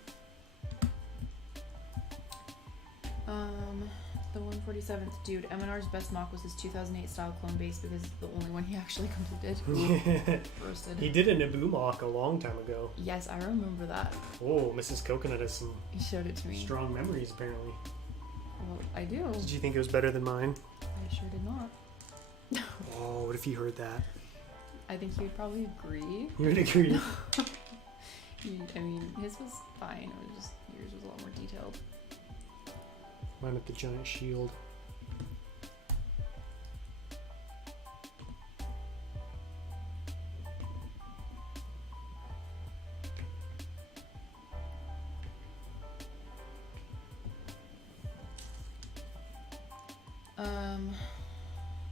The 147th dude, MNR's best mock was his 2008 style clone base because it's the only one he actually completed. Roasted. He did a Naboo mock a long time ago. Yes, I remember that. Oh, Mrs. Coconut has some He showed it to me. strong memories, apparently. Well, I do. Did you think it was better than mine? I sure did not. Oh, what if he heard that? I think he would probably agree. You would agree. I mean, his was fine. It was just yours was a lot more detailed. Mine with the giant shield.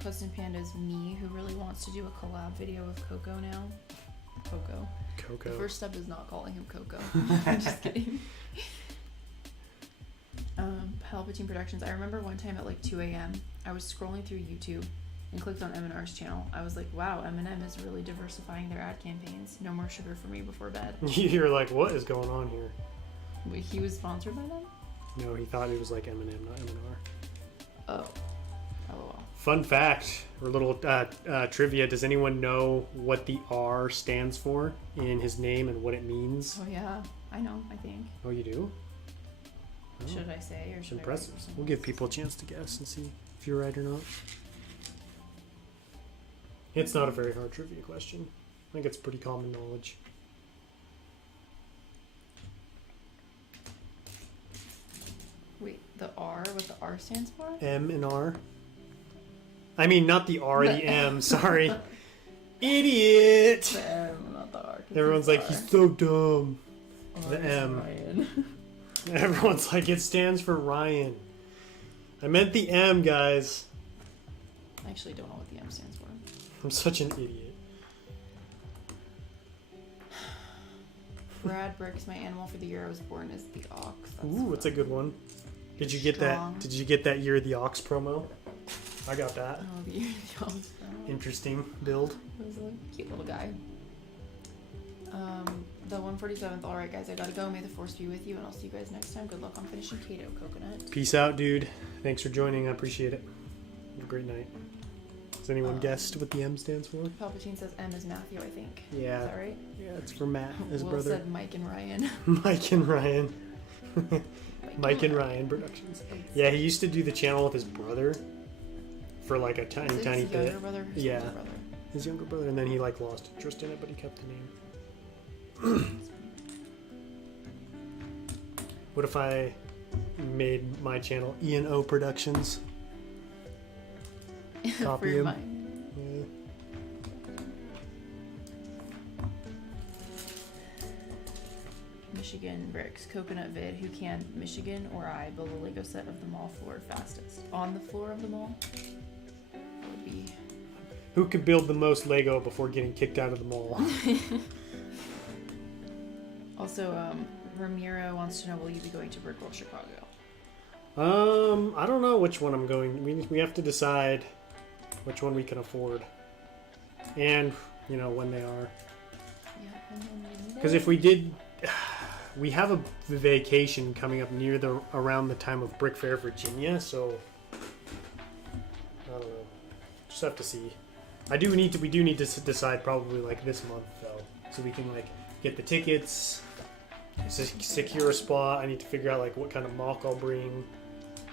Custom Panda's me, who really wants to do a collab video with Coco now. Coco. Coco. The first step is not calling him Coco. I'm just kidding. Palpatine Productions. I remember one time at like 2 a.m. I was scrolling through YouTube and clicked on M&R's channel. I was like, wow, M&M is really diversifying their ad campaigns. No more sugar for me before bed. You're like, what is going on here? Wait, he was sponsored by them? No, he thought it was like Eminem, not M&R. Oh. LOL. Fun fact, or little trivia, does anyone know what the R stands for in his name and what it means? Oh yeah, I know, I think. Oh, you do? Oh, Should I say or it's should impressive. I write We'll give people a chance to guess and see if you're right or not. It's not a very hard trivia question. I think it's pretty common knowledge. Wait, the R, what the R stands for? M and R. I mean, not the R, the M, sorry. idiot. The M, not the R. 'cause Everyone's it's like, R. he's so dumb. The R, M. Ryan. Everyone's like, it stands for Ryan. I meant the M, guys. I actually don't know what the M stands for. I'm such an idiot. Brad Bricks, my animal for the year I was born is the ox. That's Ooh, it's a good one. Did you get Strong. that? Did you get that Year of the Ox promo? I got that. Oh, the year of the ox. Interesting build. It was a cute little guy. The 147th. Alright, guys, I gotta go. May the force be with you, and I'll see you guys next time. Good luck on finishing Cato, Coconut. Peace out, dude. Thanks for joining. I appreciate it. Have a great night. Has anyone guessed what the M stands for? Palpatine says M is Matthew, I think. Yeah. Is that right? Yeah, it's for Matt, his Will brother. said Mike and Ryan. Mike and Ryan. Mike and Ryan Productions. Yeah, he used to do the channel with his brother for like a tiny, Is it tiny his bit. younger brother? His Yeah. older brother? His younger brother, and then he like lost interest in it, but he kept the name. What if I made my channel E&O Productions? Copy For him. mine. Yeah. Michigan Bricks. Coconut vid. Who can, Michigan or I, build a Lego set of the mall floor fastest? On the floor of the mall? That would be... Who could build the most Lego before getting kicked out of the mall? Also, Ramiro wants to know, will you be going to Brickwell, Chicago? I don't know which one I'm going. We have to decide which one we can afford, and you know when they are. Yeah, Because if we did, we have a vacation coming up near around the time of Brick Fair, Virginia. So I don't know. Just have to see. We do need to decide probably like this month though, so we can like get the tickets, secure a spot. I need to figure out like what kind of mock I'll bring.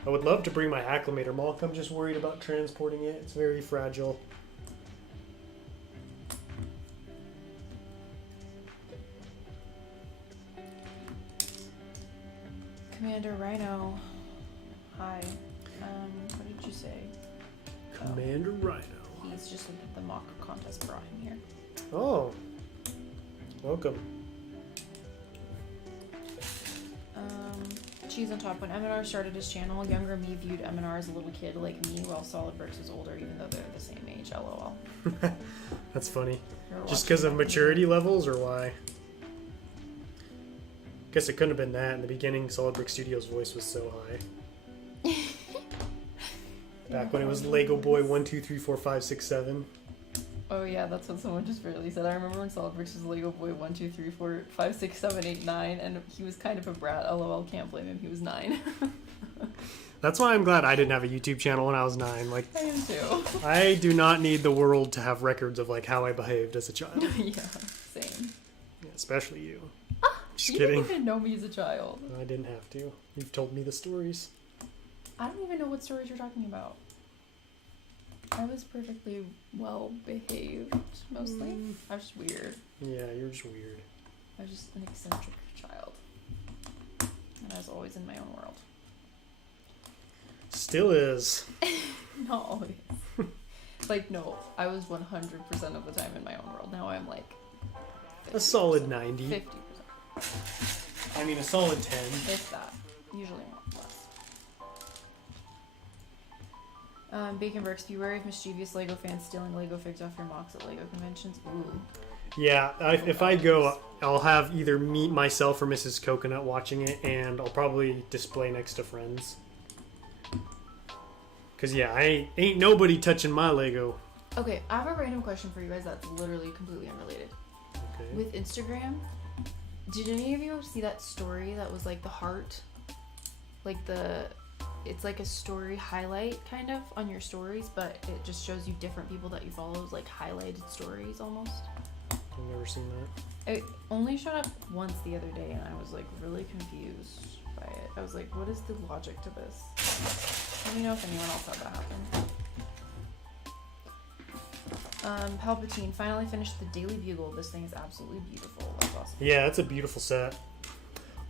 I would love to bring my acclimator mock. I'm just worried about transporting it. It's very fragile. Commander Rhino. Hi. What did you say? Commander Rhino. He's just the mock contest brought him here. Oh. Welcome. Cheese on top. When M&R started his channel, younger me viewed M&R as a little kid like me, while Solid Bricks was older, even though they're the same age. LOL. That's funny. You're Just watching because of that maturity levels, or why? Guess it couldn't have been that. In the beginning, Solid Brick Studios' voice was so high. Back when it was Lego Boy 1, 2, 3, 4, 5, 6, 7. Oh yeah, that's what someone just barely said. I remember when Solid Bricks was Lego Boy 1, 2, 3, 4, 5, 6, 7, 8, 9, and he was kind of a brat. LOL, can't blame him. He was 9. That's why I'm glad I didn't have a YouTube channel when I was 9. Like, I am too. I do not need the world to have records of like how I behaved as a child. Yeah, same. Yeah, especially you. Just You kidding. didn't even know me as a child. I didn't have to. You've told me the stories. I don't even know what stories you're talking about. I was perfectly well behaved, mostly. I was just weird. Yeah, you're just weird. I was just an eccentric child. And I was always in my own world. Still is. Not always. Like, no, I was 100% of the time in my own world. Now I'm like... A solid 90. 50%. I mean, a solid 10. If that. Usually less. Bacon Bricks, beware of mischievous Lego fans stealing Lego figs off your mocks at Lego conventions. Ooh. Yeah, if I go, I'll have either myself or Mrs. Coconut watching it, and I'll probably display next to friends. Cause yeah, ain't nobody touching my Lego. Okay, I have a random question for you guys that's literally completely unrelated. Okay. With Instagram, did any of you see that story that was like the heart? Like it's like a story highlight kind of on your stories, but it just shows you different people that you follow, like highlighted stories almost. I've never seen that. It only showed up once the other day, and I was like really confused by it. I was like, what is the logic to this? Let me know if anyone else had that happen. Palpatine finally finished the Daily Bugle. This thing is absolutely beautiful. That's awesome. Yeah, that's a beautiful set.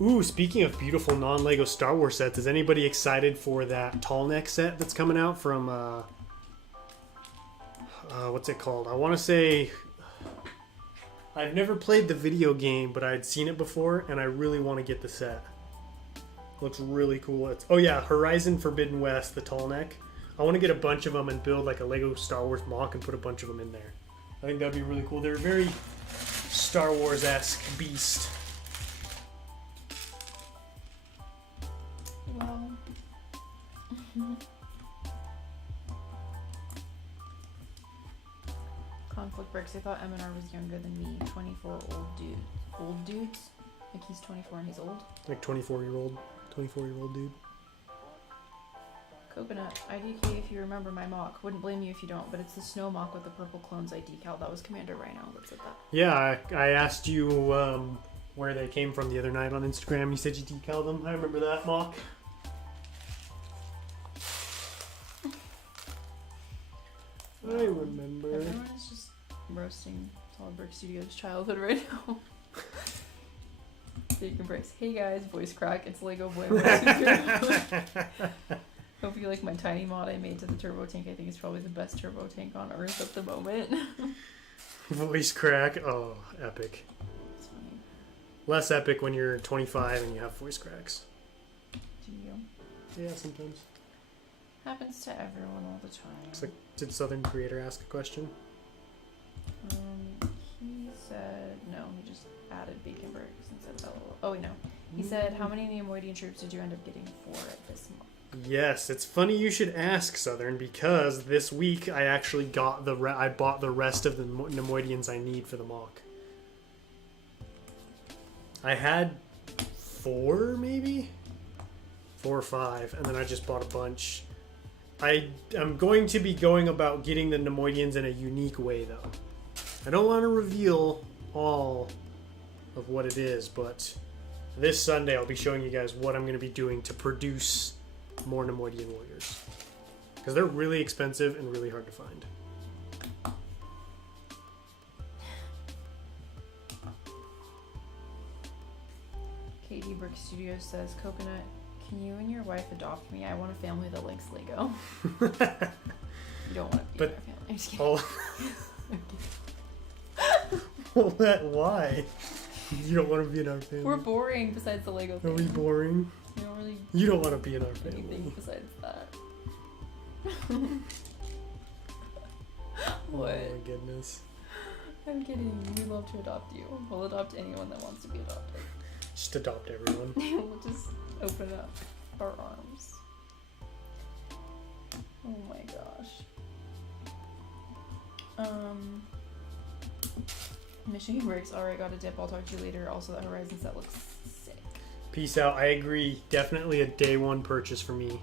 Ooh, speaking of beautiful non-Lego Star Wars sets, is anybody excited for that tall neck set that's coming out from, what's it called? I want to say I've never played the video game, but I'd seen it before, and I really want to get the set. Looks really cool. It's, oh yeah, Horizon Forbidden West, the tall neck. I want to get a bunch of them and build like a Lego Star Wars mock and put a bunch of them in there. I think that'd be really cool. They're a very Star Wars-esque beast. Wow. Conflict breaks. I thought M&R was younger than me. 24 old dude. Old dudes? Like he's 24 and he's old? Like 24-year-old dude. Coconut. IDK if you remember my mock. Wouldn't blame you if you don't, but it's the snow mock with the purple clones I decal. That was Commander Rhino that said that. Yeah, I asked you where they came from the other night on Instagram. You said you decaled them. I remember that mock. I remember. Everyone is just roasting Solid Brick Studios' childhood right now. Bacon Bricks. Hey guys, voice crack. It's Lego Boy. Hope you like my tiny mod I made to the turbo tank. I think it's probably the best turbo tank on Earth at the moment. Voice crack. Oh, epic. It's funny. Less epic when you're 25 and you have voice cracks. Do you? Yeah, sometimes. Happens to everyone all the time. Looks like, did Southern Creator ask a question? He said no. He just added Bacon Bricks and said LOL. Oh wait, no. He said, how many Neimoidian troops did you end up getting for it this month? Yes, it's funny you should ask, Southern, because this week I actually got I bought the rest of the Neimoidians I need for the mock. I had 4, maybe? 4 or 5, and then I just bought a bunch. I'm going to be going about getting the Neimoidians in a unique way, though. I don't want to reveal all of what it is, but this Sunday I'll be showing you guys what I'm going to be doing to produce more Neimoidian warriors. Because they're really expensive and really hard to find. KD Brick Studios says, Coconut, can you and your wife adopt me? I want a family that likes Lego. You don't want to be in our family. I'm just kidding. Why? You don't want to be in our family. We're boring besides the Lego thing. Are we boring? We don't really You don't want to be in our do anything family. besides that. Oh What? my goodness. I'm kidding. We'd love to adopt you. We'll adopt anyone that wants to be adopted. Just adopt everyone. We'll just open up our arms. Oh my gosh. Michigan Bricks. Alright, got a dip. I'll talk to you later. Also, that Horizon set looks sick. Peace out. I agree. Definitely a day one purchase for me.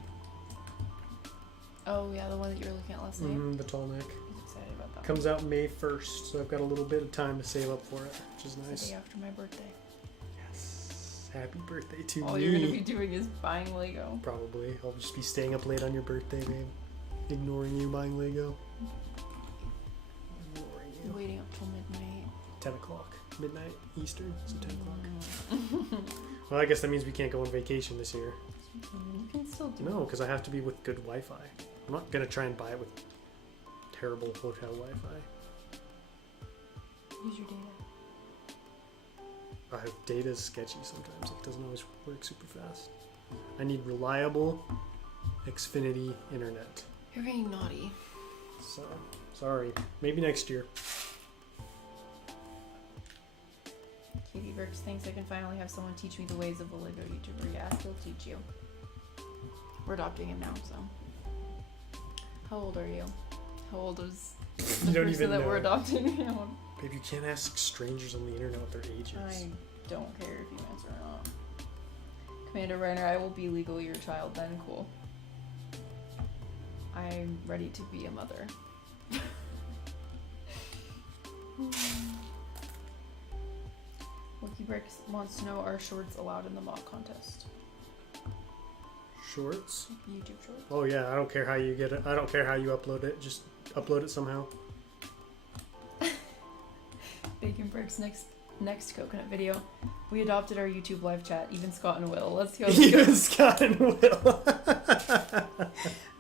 Oh yeah, the one that you were looking at last night. The tall neck. I was excited about that. Comes out May 1st, so I've got a little bit of time to save up for it, which is The nice. day after my birthday. Yes. Happy birthday to All me. you're gonna be doing is buying Lego. Probably. I'll just be staying up late on your birthday, babe. Ignoring you buying Lego. Ignoring you. Waiting up till midnight. 10 o'clock. Midnight Eastern, so 10 o'clock. Mm. Well, I guess that means we can't go on vacation this year. You can still do No, it. because I have to be with good Wi-Fi. I'm not going to try and buy it with terrible hotel Wi-Fi. Use your data. Data's sketchy sometimes. It doesn't always work super fast. I need reliable Xfinity internet. You're being naughty. So, sorry. Maybe next year. Katie Brooks thinks I can finally have someone teach me the ways of a Lego YouTuber. Yeah, he'll teach you. We're adopting him now, so. How old are you? How old is You the don't person even that know. we're adopting now? Babe, you can't ask strangers on the internet what their age is. I don't care if you answer or not. Commander Reiner, I will be legally your child then. Cool. I'm ready to be a mother. Wookie Bricks wants to know, are shorts allowed in the mock contest? Shorts? YouTube shorts? Oh yeah, I don't care how you get it. I don't care how you upload it. Just upload it somehow. Bacon Bricks next coconut video. We adopted our YouTube live chat, even Scott and Will. Let's go. Even Scott and Will.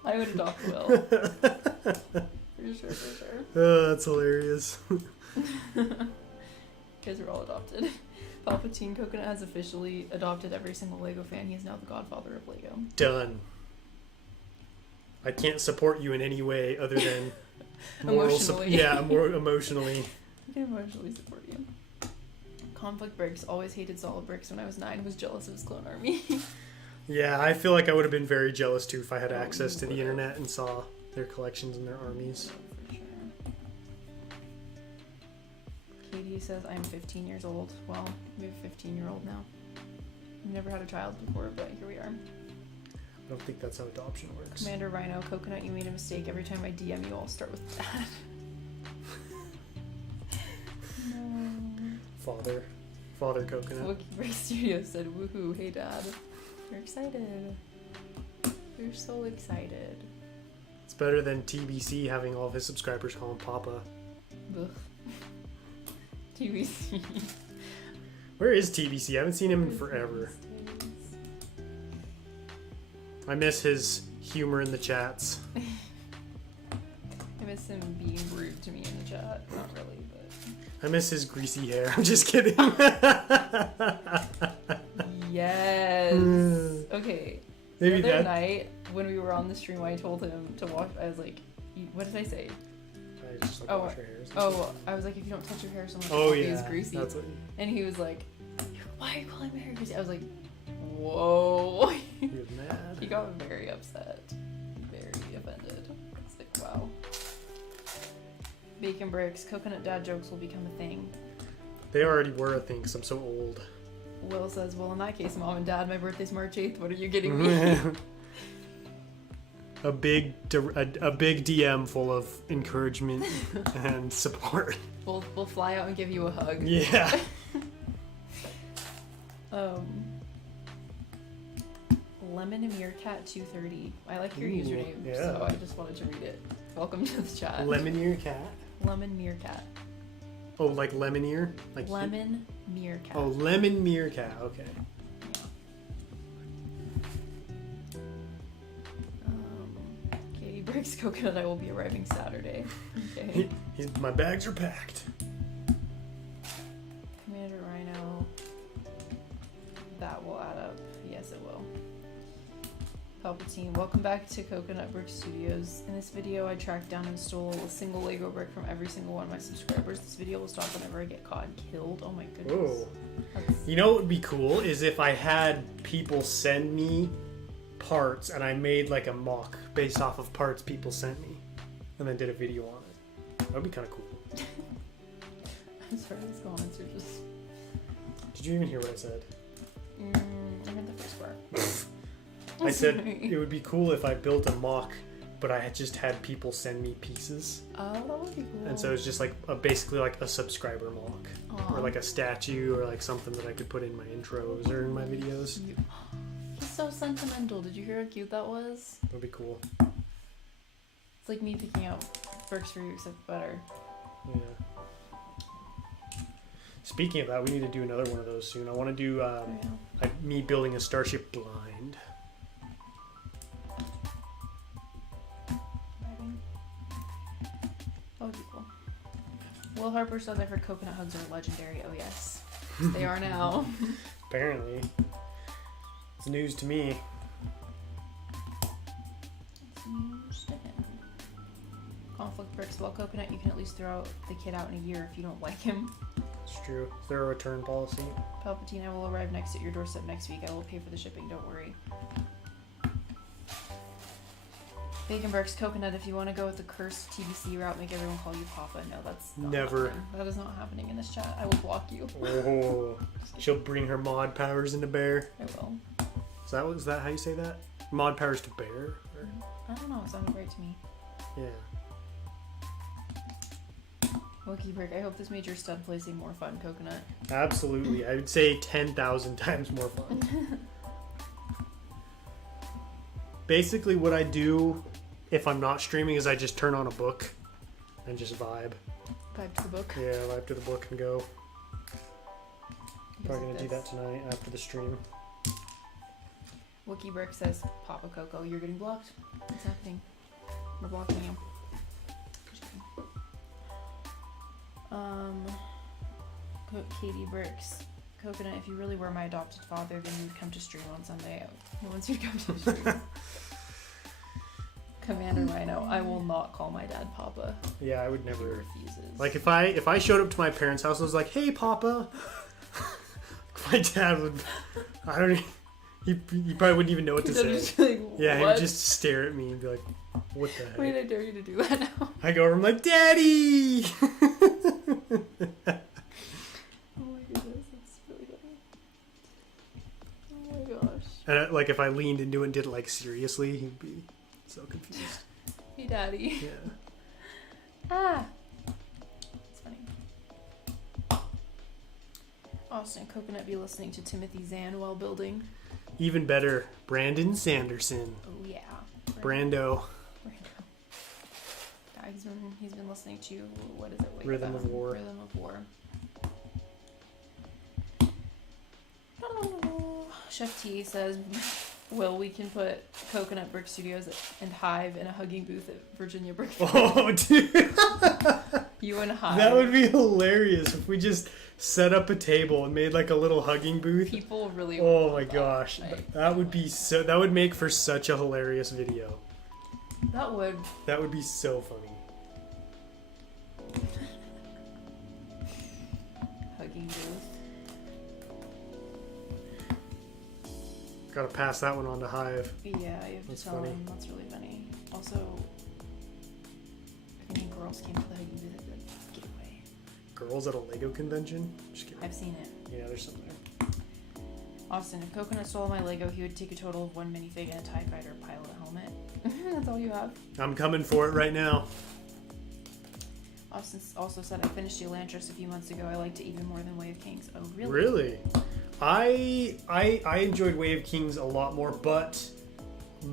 I would adopt Will. For sure, for sure. Oh, that's hilarious. Guys are all adopted. Palpatine Coconut has officially adopted every single Lego fan. He is now the godfather of Lego. Done. I can't support you in any way other than Emotionally. more emotionally. I can emotionally support you. Conflict Bricks always hated Solid Bricks when I was 9. Was jealous of his clone army. Yeah, I feel like I would have been very jealous too if I had Oh, access you to the would've. internet and saw their collections and their armies. For sure. Katie says I'm 15 years old. Well, we have a 15-year-old now. We've never had a child before, but here we are. I don't think that's how adoption works. Commander Rhino, Coconut, you made a mistake. Every time I DM you, I'll start with Dad. No. Father Coconut. Wookie Break Studio said, woohoo, hey Dad. We're excited. We're so excited. It's better than TBC having all of his subscribers call him Papa. Ugh. TBC. Where is TBC? I haven't seen him in forever. I miss his humor in the chats. I miss him being rude to me in the chat. Not really, but... I miss his greasy hair. I'm just kidding. Yes. Okay. Maybe the other that. night when we were on the stream, I told him to wash. I was like, what did I say? I just like Oh, wash your hair. Oh, I was like, if you don't touch your hair so much, Oh it's yeah. greasy. That's what, And he was like, why are you calling my hair greasy? I was like, whoa. he was mad. He got very upset. Very offended. It's like, wow. Bacon Bricks, coconut dad jokes will become a thing. They already were a thing because I'm so old. Will says, well, in that case, Mom and Dad, my birthday's March 8th. What are you getting me? a big DM full of encouragement and support. We'll fly out and give you a hug. Yeah. Lemon and Meerkat 230. I like your Ooh, username, yeah. so I just wanted to read it. Welcome to the chat. Lemon ear cat. Lemon Meerkat. Oh, like lemon ear? Like Lemon Meerkat. Oh, lemon meerkat. Okay. Katie Bricks Coconut. I will be arriving Saturday. Okay. My bags are packed. Commander Rhino. That will add up. Yes, it will. Palpatine. Welcome back to Coconut Brick Studios. In this video, I tracked down and stole a single Lego brick from every single one of my subscribers. This video will stop whenever I get caught and killed. Oh my goodness. Oh. That's... You know what would be cool is if I had people send me parts and I made like a mock based off of parts people sent me and then did a video on it. That would be kind of cool. I'm sorry, these comments are just... Did you even hear what I said? I heard the first part. I said Sorry. it would be cool if I built a mock, but I had just had people send me pieces. Oh, that would be cool. And so it's just like basically like a subscriber mock. Aw. Or like a statue or like something that I could put in my intros or in my videos. He's so sentimental. Did you hear how cute that was? That would be cool. It's like me picking out bricks for you, except better. Yeah. Speaking of that, we need to do another one of those soon. I want to do me building a starship blind. That would be cool. Will Harper says I've heard coconut hugs are legendary. Oh yes, they are now. Apparently. It's news to me. It's news to him. Conflict Bricks. Well, Coconut, you can at least throw the kid out in a year if you don't like him. It's true. Is there a return policy? Palpatine, I will arrive next at your doorstep next week. I will pay for the shipping, don't worry. Bacon Bricks, Coconut, if you want to go with the cursed TBC route, make everyone call you Papa. No, that's not Never. happening. That is not happening in this chat. I will block you. Oh, she'll bring her mod powers into bear. I will. Is that how you say that? Mod powers to bear? Or? I don't know, it sounded right to me. Yeah. Wookie Brick, I hope this made your stud placing more fun, Coconut. Absolutely. I would say 10,000 times more fun. Basically what I do if I'm not streaming is I just turn on a book and just vibe. Vibe to the book. Yeah, vibe to the book and go. Probably gonna do that This. tonight after the stream. Wookie Brick says, Papa Coco, you're getting blocked. What's happening? We're blocking you. Just kidding. Katie Bricks. Coconut, if you really were my adopted father, then you'd come to stream on Sunday. Once you'd come to stream. Commander Rhino, I will not call my dad Papa. Yeah, I would He never. refuses. Like if I showed up to my parents' house, I was like, "Hey, Papa." My dad would. I don't. He probably wouldn't even know what to He'd say. just be like, Yeah, he what? would just stare at me and be like, "What the heck?" Wait, I dare you to do that now. I go over, I'm like, "Daddy." Oh my goodness, that's really funny. Oh my gosh. And like if I leaned into it and did it like seriously, he'd be so confused. Hey, Daddy. Yeah. Ah. It's funny. Austin Coconut be listening to Timothy Zahn while building. Even better, Brandon Sanderson. Oh yeah. Brando. Yeah, he's been listening to what is it? Wait, Rhythm of War. Rhythm of War. Chef T says, "Will we can put Coconut Brick Studios and Hive in a hugging booth at Virginia Brick." Oh, dude. You and Hive. That would be hilarious if we just set up a table and made like a little hugging booth. People really. Oh would my love gosh. That. That would be so. That would make for such a hilarious video. That would. That would be so funny. Hugging booth. Gotta pass that one on to Hive. Yeah, you have That's to tell funny. him. That's really funny. Also, if any girls came to the hugging booth, I'd be like, get away. Girls at a Lego convention? Just kidding. I've seen it. Yeah, there's some there. Austin, if Coconut stole my Lego, he would take a total of 1 minifig and a TIE fighter pilot helmet. That's all you have. I'm coming for it right now. Austin also said, I finished the Elantris a few months ago. I liked it even more than Way of Kings. Oh, really? Really? I enjoyed Way of Kings a lot more, but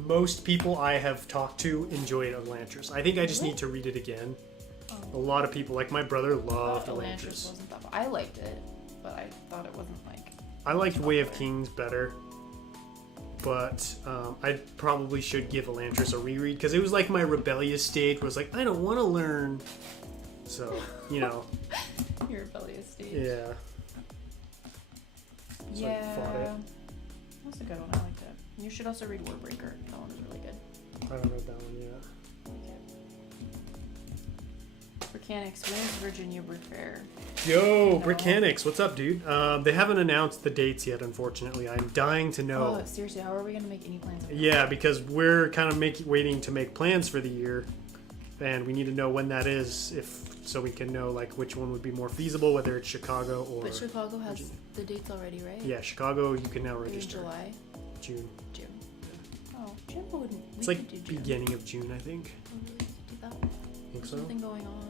most people I have talked to enjoyed Elantris. I think I just need to read it again. A lot of people, like my brother, loved Elantris Elantris. wasn't that bad. I liked it, but I thought it wasn't like... I liked Way of Kings better, but I probably should give Elantris a reread because it was like my rebellious stage was like, I don't want to learn. So, you know. Your rebellious stage. Yeah. So I fought it. That's a good one. I liked it. You should also read Warbreaker. That one was really good. I don't know that one yet. Mechanics, when is Virginia Brick Fair? Yo, No. Brickanics, what's up, dude? They haven't announced the dates yet, unfortunately. I'm dying to know. Oh, seriously, how are we going to make any plans? Yeah, because we're kind of waiting to make plans for the year, and we need to know when that is, so we can know like which one would be more feasible, whether it's Chicago or. But Chicago has Virginia. the dates already, right? Yeah, Chicago, you can now Are you in register. July? June. June. Oh, June wouldn't. It's we like could do June. beginning of June, I think. Oh, really? We could do that. Think There's so? something going on.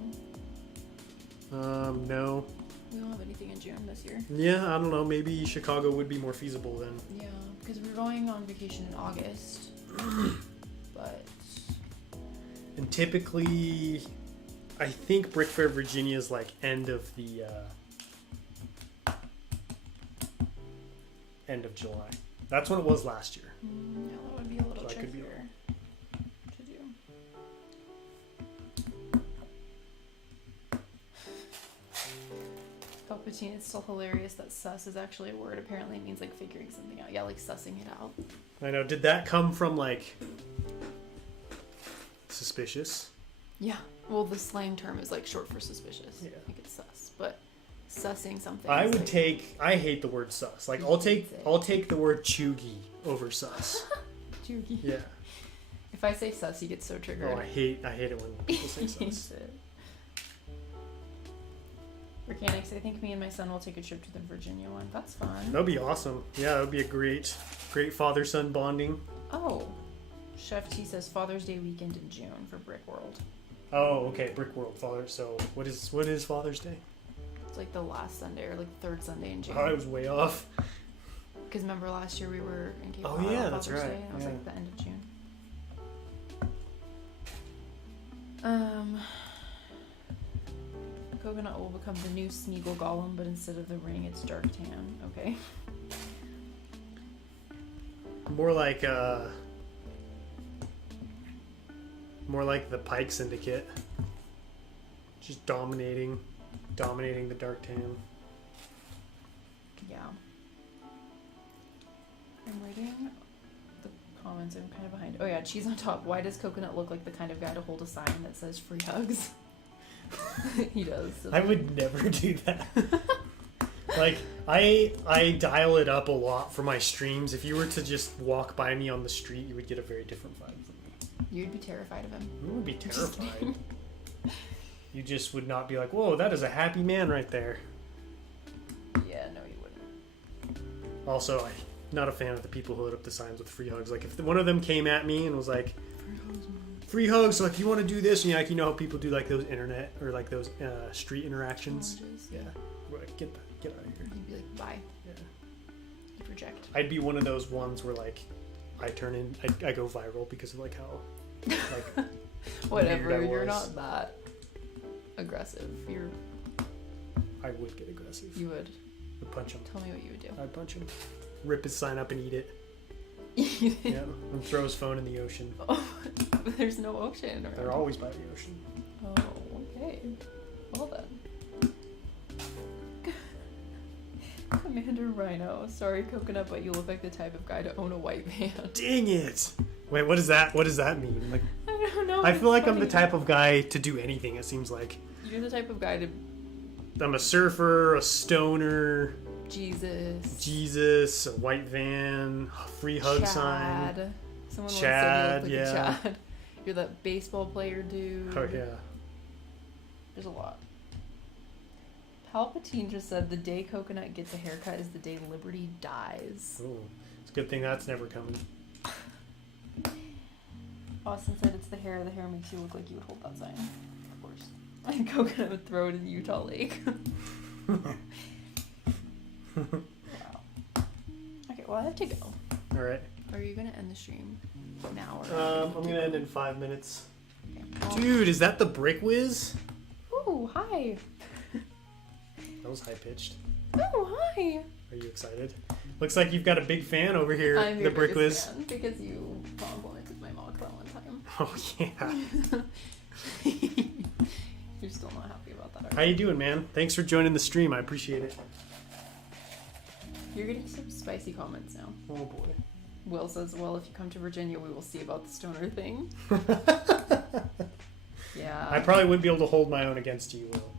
No. We don't have anything in June this year. Yeah, I don't know. Maybe Chicago would be more feasible then. Yeah, because we're going on vacation in August. But And typically, I think Brick Fair Virginia is like end of July. That's when it was last year. yeah, that would be a little So I could be trickier to do. Palpatine, it's still hilarious that sus is actually a word. Apparently it means like figuring something out. Yeah, like sussing it out. I know. Did that come from like suspicious? Yeah. Well, the slang term is like short for suspicious. Yeah. Like it's sus, but sussing something. I is would like, take. I hate the word sus. Like He I'll hates take it. the word chuggy over sus. Chuggy. Yeah. If I say sus, he gets so triggered. Oh, I hate it when people say He sus. hates it. Mechanics, I think me and my son will take a trip to the Virginia one. That's fun. That'd be awesome. Yeah, that would be a great father-son bonding. Oh. Chef T says Father's Day weekend in June for Brick World. Oh, okay. Brick World Father. So what is Father's Day? It's like the last Sunday or like third Sunday in June. Oh, I was way off. Because remember last year we were in Cape Oh, Cod yeah, on that's Father's right. Day, and it was Yeah. like the end of June. Coconut will become the new Smeagol Golem, but instead of the ring, it's dark tan. Okay. More like the Pike Syndicate. Just dominating the dark tan. comments. I'm kind of behind. Oh yeah, cheese on top. Why does Coconut look like the kind of guy to hold a sign that says free hugs? He does. I would never do that. Like, I dial it up a lot for my streams. If you were to just walk by me on the street, you would get a very different vibe from me. You'd be terrified of him. You would be terrified. You just would not be like, whoa, that is a happy man right there. Yeah, no, you wouldn't. Also, I'm not a fan of the people who hold up the signs with free hugs. Like, if one of them came at me and was like, free hugs, like, you want to do this? And like, you know how people do like those internet or like those street interactions? Challenges, Yeah. Right, get out of here. You'd be like, bye. Yeah. You project. I'd be one of those ones where like I go viral because of like how like Whatever, weird I you're was. not that aggressive. I would get aggressive. You would. I'd punch him. Tell me what you would do. I'd punch him. Rip his sign up and eat it. Eat it. Yeah. And throw his phone in the ocean. Oh, there's no ocean around. They're always by the ocean. Oh, okay. Well then. Commander Rhino. Sorry, Coconut, but you look like the type of guy to own a white van. Dang it! Wait, what does that mean? Like, I don't know. I feel like I'm funny. the type of guy to do anything. It seems like You're the type of guy to I'm a surfer, a stoner, Jesus, a white van, a free hug sign. Chad. Someone Chad, once said you look like yeah. a Chad. You're that baseball player dude. Oh yeah. There's a lot. Palpatine just said the day Coconut gets a haircut is the day Liberty dies. Ooh, it's a good thing that's never coming. Austin said it's the hair. The hair makes you look like you would hold that sign. Of course. And Coconut would throw it in Utah Lake. Wow. Okay, well I have to go. All right. Are you gonna end the stream now? Or I'm gonna end in 5 minutes. Okay. Well, Dude, is that the Brick Whiz? ooh, hi. That was high pitched. Oh, hi. Are you excited? Looks like you've got a big fan over here. I'm the your Brick biggest Whiz. fan because you complimented my mock that one time. Oh yeah. You're still not happy about that, How are you? you doing, man? Thanks for joining the stream. I appreciate it. You're getting some spicy comments now. Oh boy. Will says, well, if you come to Virginia, we will see about the stoner thing. Yeah. I probably wouldn't be able to hold my own against you, Will.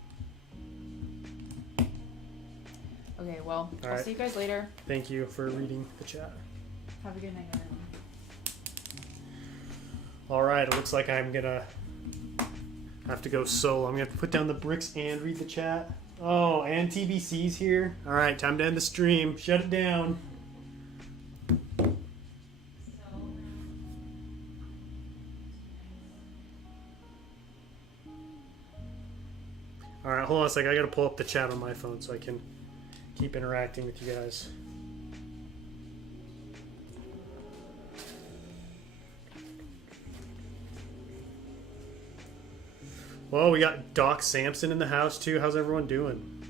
Okay, well, I'll right. see you guys later. Thank you for reading the chat. Have a good night, everyone. All right, it looks like I'm gonna have to go solo. I'm gonna have to put down the bricks and read the chat. Oh, and TBC's here. All right, time to end the stream. Shut it down. All right, hold on a sec. I gotta pull up the chat on my phone so I can keep interacting with you guys. Well, we got Doc Sampson in the house too. How's everyone doing?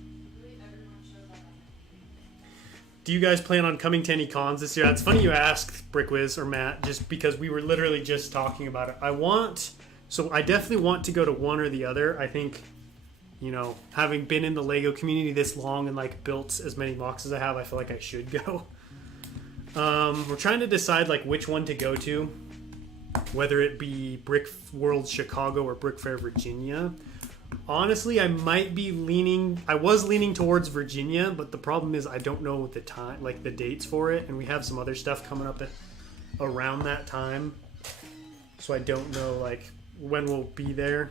Do you guys plan on coming to any cons this year? It's funny you asked, Brickwiz or Matt, just because we were literally just talking about it. I definitely want to go to one or the other. I think, you know, having been in the LEGO community this long and like built as many mocks as I have, I feel like I should go. We're trying to decide like which one to go to, whether it be Brick World Chicago or Brick Fair Virginia. Honestly, I was leaning towards Virginia, but the problem is I don't know the time, like the dates for it, and we have some other stuff coming up around that time. So I don't know like when we'll be there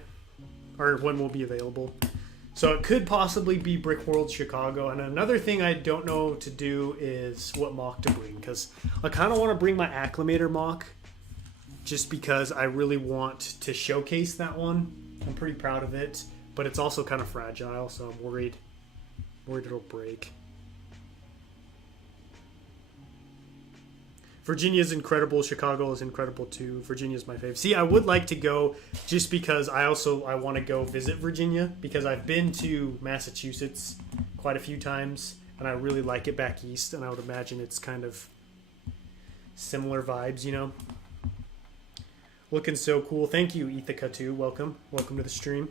or when we'll be available. So it could possibly be Brick World Chicago. And another thing I don't know to do is what mock to bring, because I kind of want to bring my Acclimator mock just because I really want to showcase that one. I'm pretty proud of it, but it's also kind of fragile, so I'm worried it'll break. Virginia's incredible. Chicago is incredible too. Virginia's my favorite. See, I would like to go just because I want to go visit Virginia, because I've been to Massachusetts quite a few times and I really like it back east, and I would imagine it's kind of similar vibes, you know. Looking so cool. Thank you, Ithaca too. Welcome to the stream.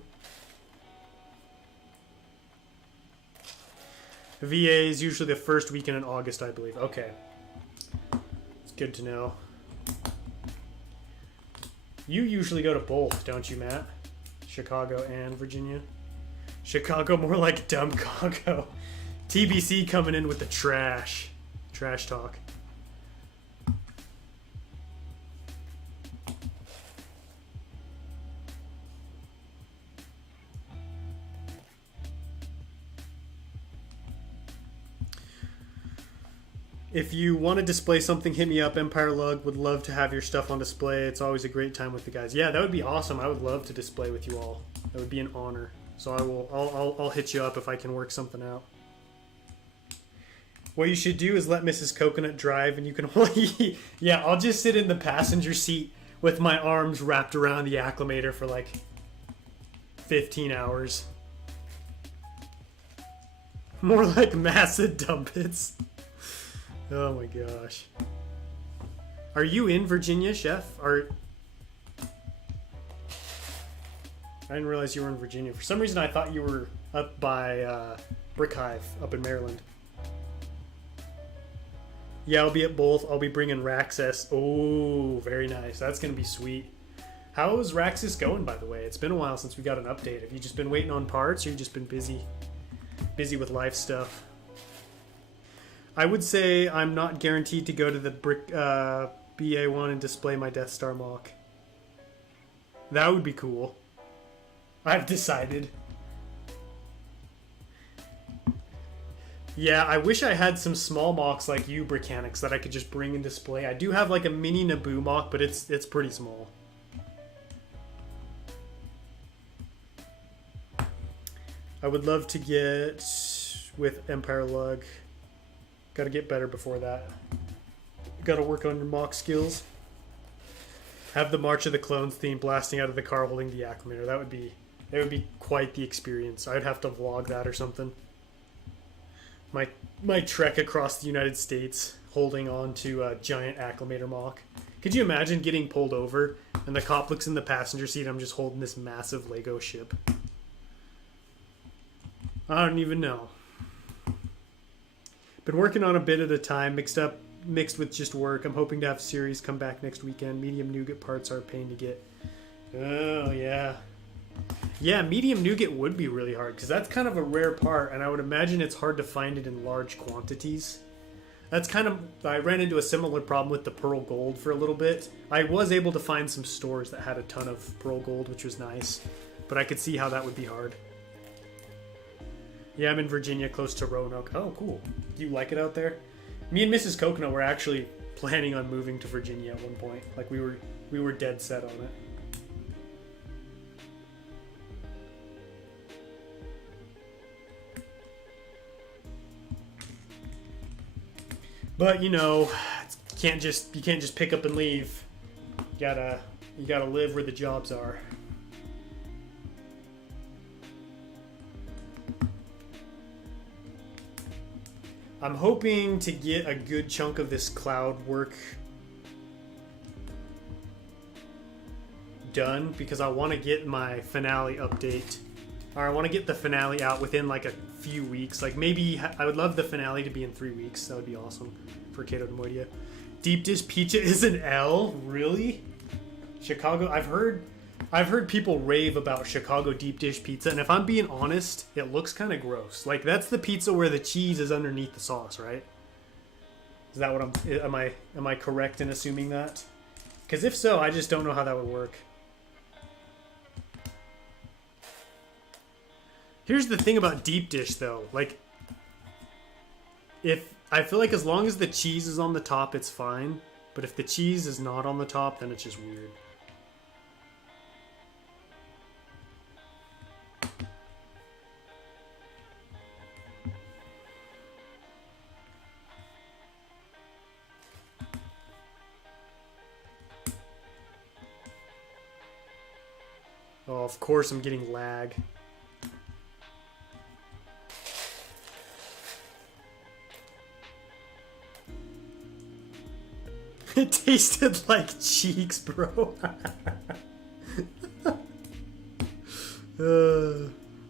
VA is usually the first weekend in August, I believe. Okay. Good to know. You usually go to both, don't you, Matt? Chicago and Virginia. Chicago more like dumb Congo. TBC coming in with the trash talk. If you want to display something, hit me up. Empire Lug would love to have your stuff on display. It's always a great time with the guys. Yeah, that would be awesome. I would love to display with you all. That would be an honor. So I'll hit you up if I can work something out. What you should do is let Mrs. Coconut drive, and you can only... Yeah, I'll just sit in the passenger seat with my arms wrapped around the acclimator for like 15 hours. More like massive dumpets. Oh my gosh. Are you in Virginia, Chef? I didn't realize you were in Virginia. For some reason I thought you were up by Brickhive up in Maryland. Yeah, I'll be at both. I'll be bringing Raxus. Oh, very nice. That's going to be sweet. How is Raxus going, by the way? It's been a while since we got an update. Have you just been waiting on parts, or you just been busy with life stuff? I would say I'm not guaranteed to go to the BA1 and display my Death Star mock. That would be cool. I've decided. Yeah, I wish I had some small mocks like you, Brickanics, that I could just bring and display. I do have like a mini Naboo mock, but it's pretty small. I would love to get with Empire Lug. Got to get better before that. Got to work on your mock skills. Have the March of the Clones theme blasting out of the car holding the acclimator. That would be quite the experience. I'd have to vlog that or something. My trek across the United States holding on to a giant acclimator mock. Could you imagine getting pulled over and the cop looks in the passenger seat and I'm just holding this massive Lego ship? I don't even know. Been working on a bit at a time, mixed with just work. I'm hoping to have series come back next weekend. Medium nougat parts are a pain to get. Oh, yeah. Yeah, medium nougat would be really hard, because that's kind of a rare part, and I would imagine it's hard to find it in large quantities. That's kind of... I ran into a similar problem with the pearl gold for a little bit. I was able to find some stores that had a ton of pearl gold, which was nice, but I could see how that would be hard. Yeah, I'm in Virginia, close to Roanoke. Oh, cool. Do you like it out there? Me and Mrs. Coconut were actually planning on moving to Virginia at one point. Like, we were dead set on it. But, you know, you can't just pick up and leave. You gotta live where the jobs are. I'm hoping to get a good chunk of this cloud work done because I want to get my finale update, or I want to get the finale out within like a few weeks. Like maybe I would love the finale to be in 3 weeks. That would be awesome for Cato Neimoidia. Deep dish pizza is an L, really? Chicago. I've heard people rave about Chicago deep dish pizza, and if I'm being honest, it looks kind of gross. Like, that's the pizza where the cheese is underneath the sauce, right? Is that what am I correct in assuming that? Because if so, I just don't know how that would work. Here's the thing about deep dish, though. Like, I feel like as long as the cheese is on the top, it's fine. But if the cheese is not on the top, then it's just weird. Oh, of course I'm getting lag. It tasted like cheeks, bro.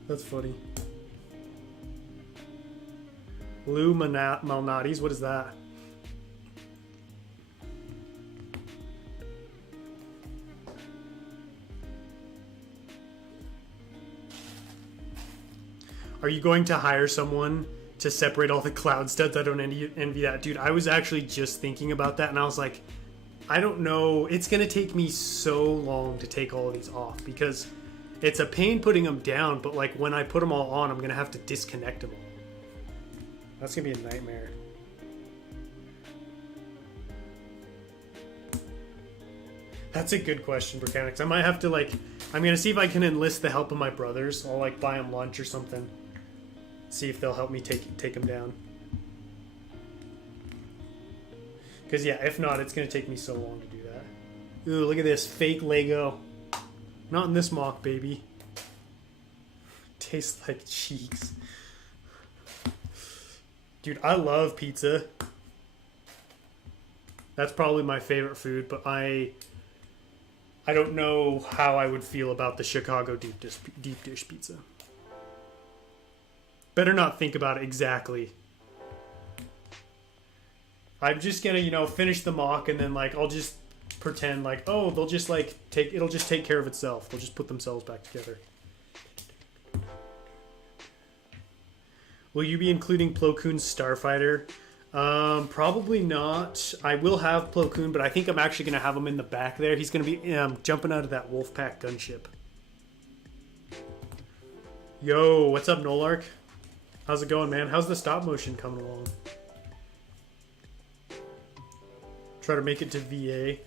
That's funny. Lou Malnati's, what is that? Are you going to hire someone to separate all the cloud studs? I don't envy that. Dude, I was actually just thinking about that, and I was like, I don't know. It's going to take me so long to take all of these off, because it's a pain putting them down, but like when I put them all on, I'm going to have to disconnect them all. That's going to be a nightmare. That's a good question, Mechanics. I might have to, like, I'm going to see if I can enlist the help of my brothers. I'll, like, buy them lunch or something. See if they'll help me take them down. Because, yeah, if not, it's going to take me so long to do that. Ooh, look at this. Fake Lego. Not in this mock, baby. Tastes like cheeks. Dude, I love pizza. That's probably my favorite food, but I don't know how I would feel about the Chicago deep dish pizza. Better not think about it exactly. I'm just gonna, you know, finish the mock, and then like I'll just pretend like, oh, they'll just like it'll just take care of itself. They'll just put themselves back together. Will you be including Plo Koon's Starfighter? Probably not. I will have Plo Koon, but I think I'm actually going to have him in the back there. He's going to be jumping out of that Wolfpack gunship. Yo, what's up, Nolark? How's it going, man? How's the stop motion coming along? Try to make it to VA.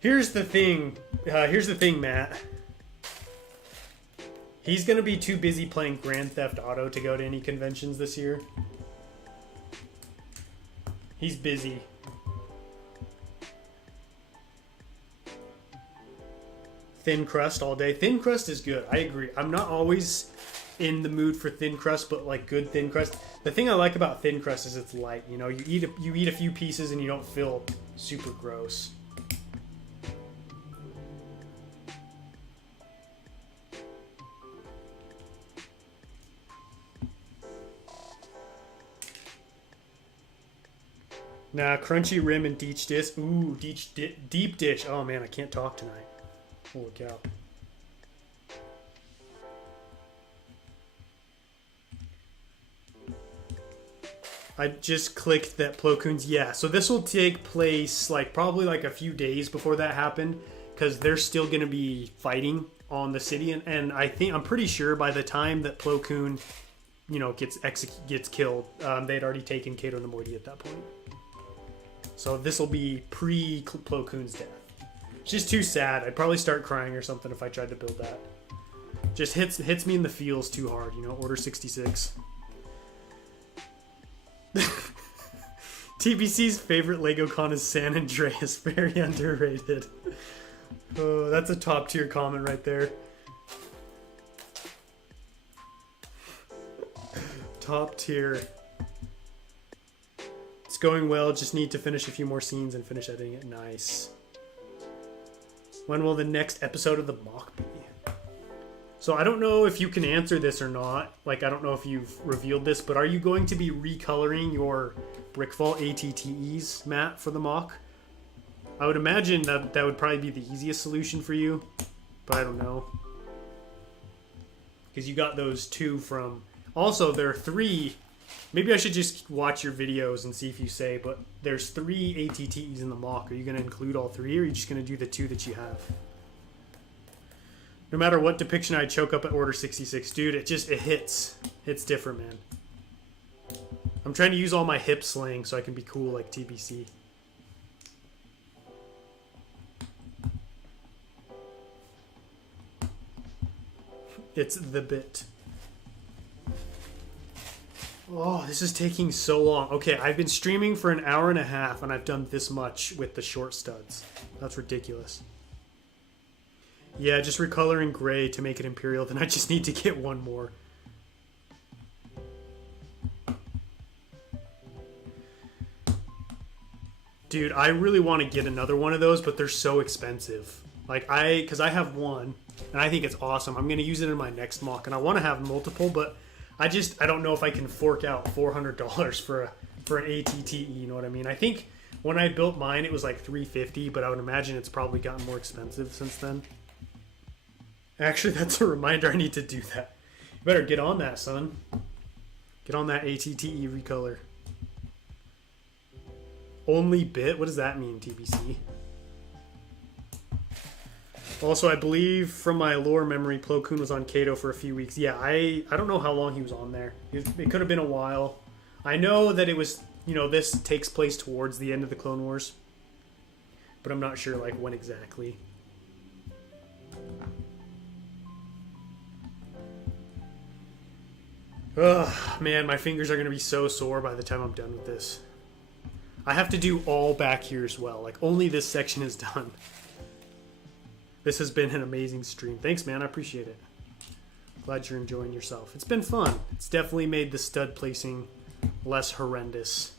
Here's the thing, Matt. He's going to be too busy playing Grand Theft Auto to go to any conventions this year. He's busy. Thin crust all day. Thin crust is good. I agree. I'm not always in the mood for thin crust, but like good thin crust. The thing I like about thin crust is it's light. You know, you eat a few pieces and you don't feel super gross. Nah, crunchy rim and deep dish. Ooh, deep dish. Oh man, I can't talk tonight. Holy cow. I just clicked that Plo Koon's. Yeah, so this will take place like probably like a few days before that happened, because they're still going to be fighting on the city, and I'm pretty sure by the time that Plo Koon, you know, gets killed, they'd already taken Cato Neimoidia at that point. So this will be pre-Plo Koon's death. It's just too sad. I'd probably start crying or something if I tried to build that. Just hits me in the feels too hard, you know, Order 66. TBC's favorite Lego con is San Andreas. Very underrated. Oh, that's a top tier comment right there. Top tier. It's going well, just need to finish a few more scenes and finish editing it. Nice. When will the next episode of the mock be? So I don't know if you can answer this or not. Like, I don't know if you've revealed this, but are you going to be recoloring your Brickwell ATTEs, Matt, for the mock? I would imagine that would probably be the easiest solution for you, but I don't know. Because you got those two from... Also, there are 3... Maybe I should just watch your videos and see if you say, but there's 3 ATTEs in the mock. Are you going to include all 3, or are you just going to do the 2 that you have? No matter what depiction I choke up at Order 66. Dude, it hits. It's different, man. I'm trying to use all my hip slang so I can be cool like TBC. It's the bit. Oh, this is taking so long. Okay, I've been streaming for an hour and a half, and I've done this much with the short studs. That's ridiculous. Yeah, just recoloring gray to make it Imperial, then I just need to get one more. Dude, I really want to get another one of those, but they're so expensive. Like, because I have one, and I think it's awesome. I'm going to use it in my next mock, and I want to have multiple, but I don't know if I can fork out $400 for an ATTE, you know what I mean? I think when I built mine, it was like $350, but I would imagine it's probably gotten more expensive since then. Actually, that's a reminder I need to do that. You better get on that, son. Get on that ATTE recolor. Only bit? What does that mean, TBC? Also, I believe from my lore memory, Plo Koon was on Cato for a few weeks. Yeah, I don't know how long he was on there. It could have been a while. I know that it was, this takes place towards the end of the Clone Wars. But I'm not sure, like, when exactly. Ugh, man, my fingers are going to be so sore by the time I'm done with this. I have to do all back here as well. Like, only this section is done. This has been an amazing stream. Thanks, man. I appreciate it. Glad you're enjoying yourself. It's been fun. It's definitely made the stud placing less horrendous.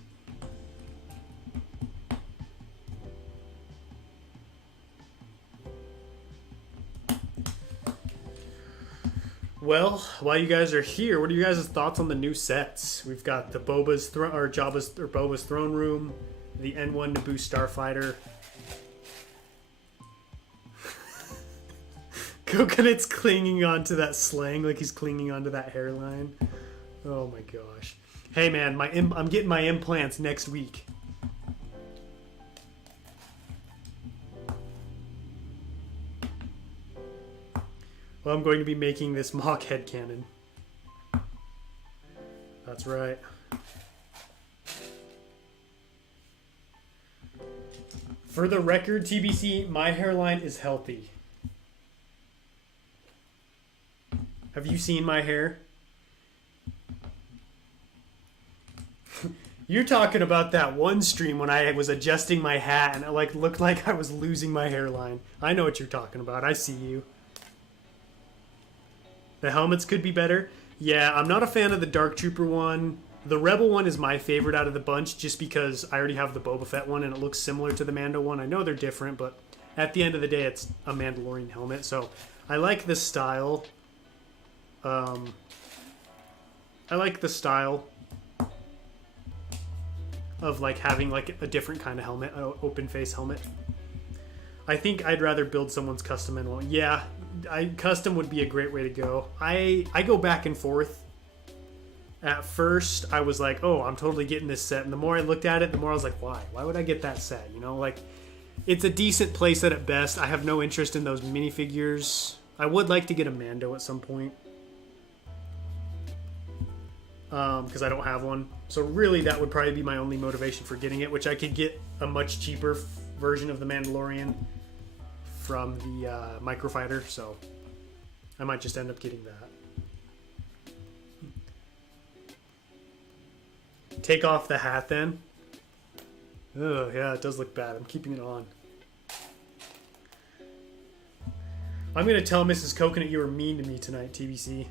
Well, while you guys are here, what are you guys' thoughts on the new sets? We've got the Boba's throne room, the N1 Naboo starfighter. Coconut's clinging onto that slang like he's clinging onto that hairline. Oh my gosh. Hey man, I'm getting my implants next week. Well, I'm going to be making this mock headcanon. That's right. For the record, TBC, my hairline is healthy. Have you seen my hair? You're talking about that one stream when I was adjusting my hat and it looked like I was losing my hairline. I know what you're talking about. I see you. The helmets could be better. Yeah, I'm not a fan of the Dark Trooper one. The Rebel one is my favorite out of the bunch just because I already have the Boba Fett one and it looks similar to the Mando one. I know they're different, but at the end of the day, it's a Mandalorian helmet. So I like the style. I like the style of having a different kind of helmet, an open face helmet. I think I'd rather build someone's custom in one. Yeah, custom would be a great way to go. I go back and forth. At first, I was like, oh, I'm totally getting this set. And the more I looked at it, the more I was like, why? Why would I get that set? It's a decent playset at best. I have no interest in those minifigures. I would like to get a Mando at some point. Because I don't have one. So really, that would probably be my only motivation for getting it, which I could get a much cheaper version of the Mandalorian from the microfighter, so I might just end up getting that. Take off the hat then. Oh yeah, it does look bad. I'm keeping it on. I'm gonna tell Mrs. Coconut you were mean to me tonight, TBC.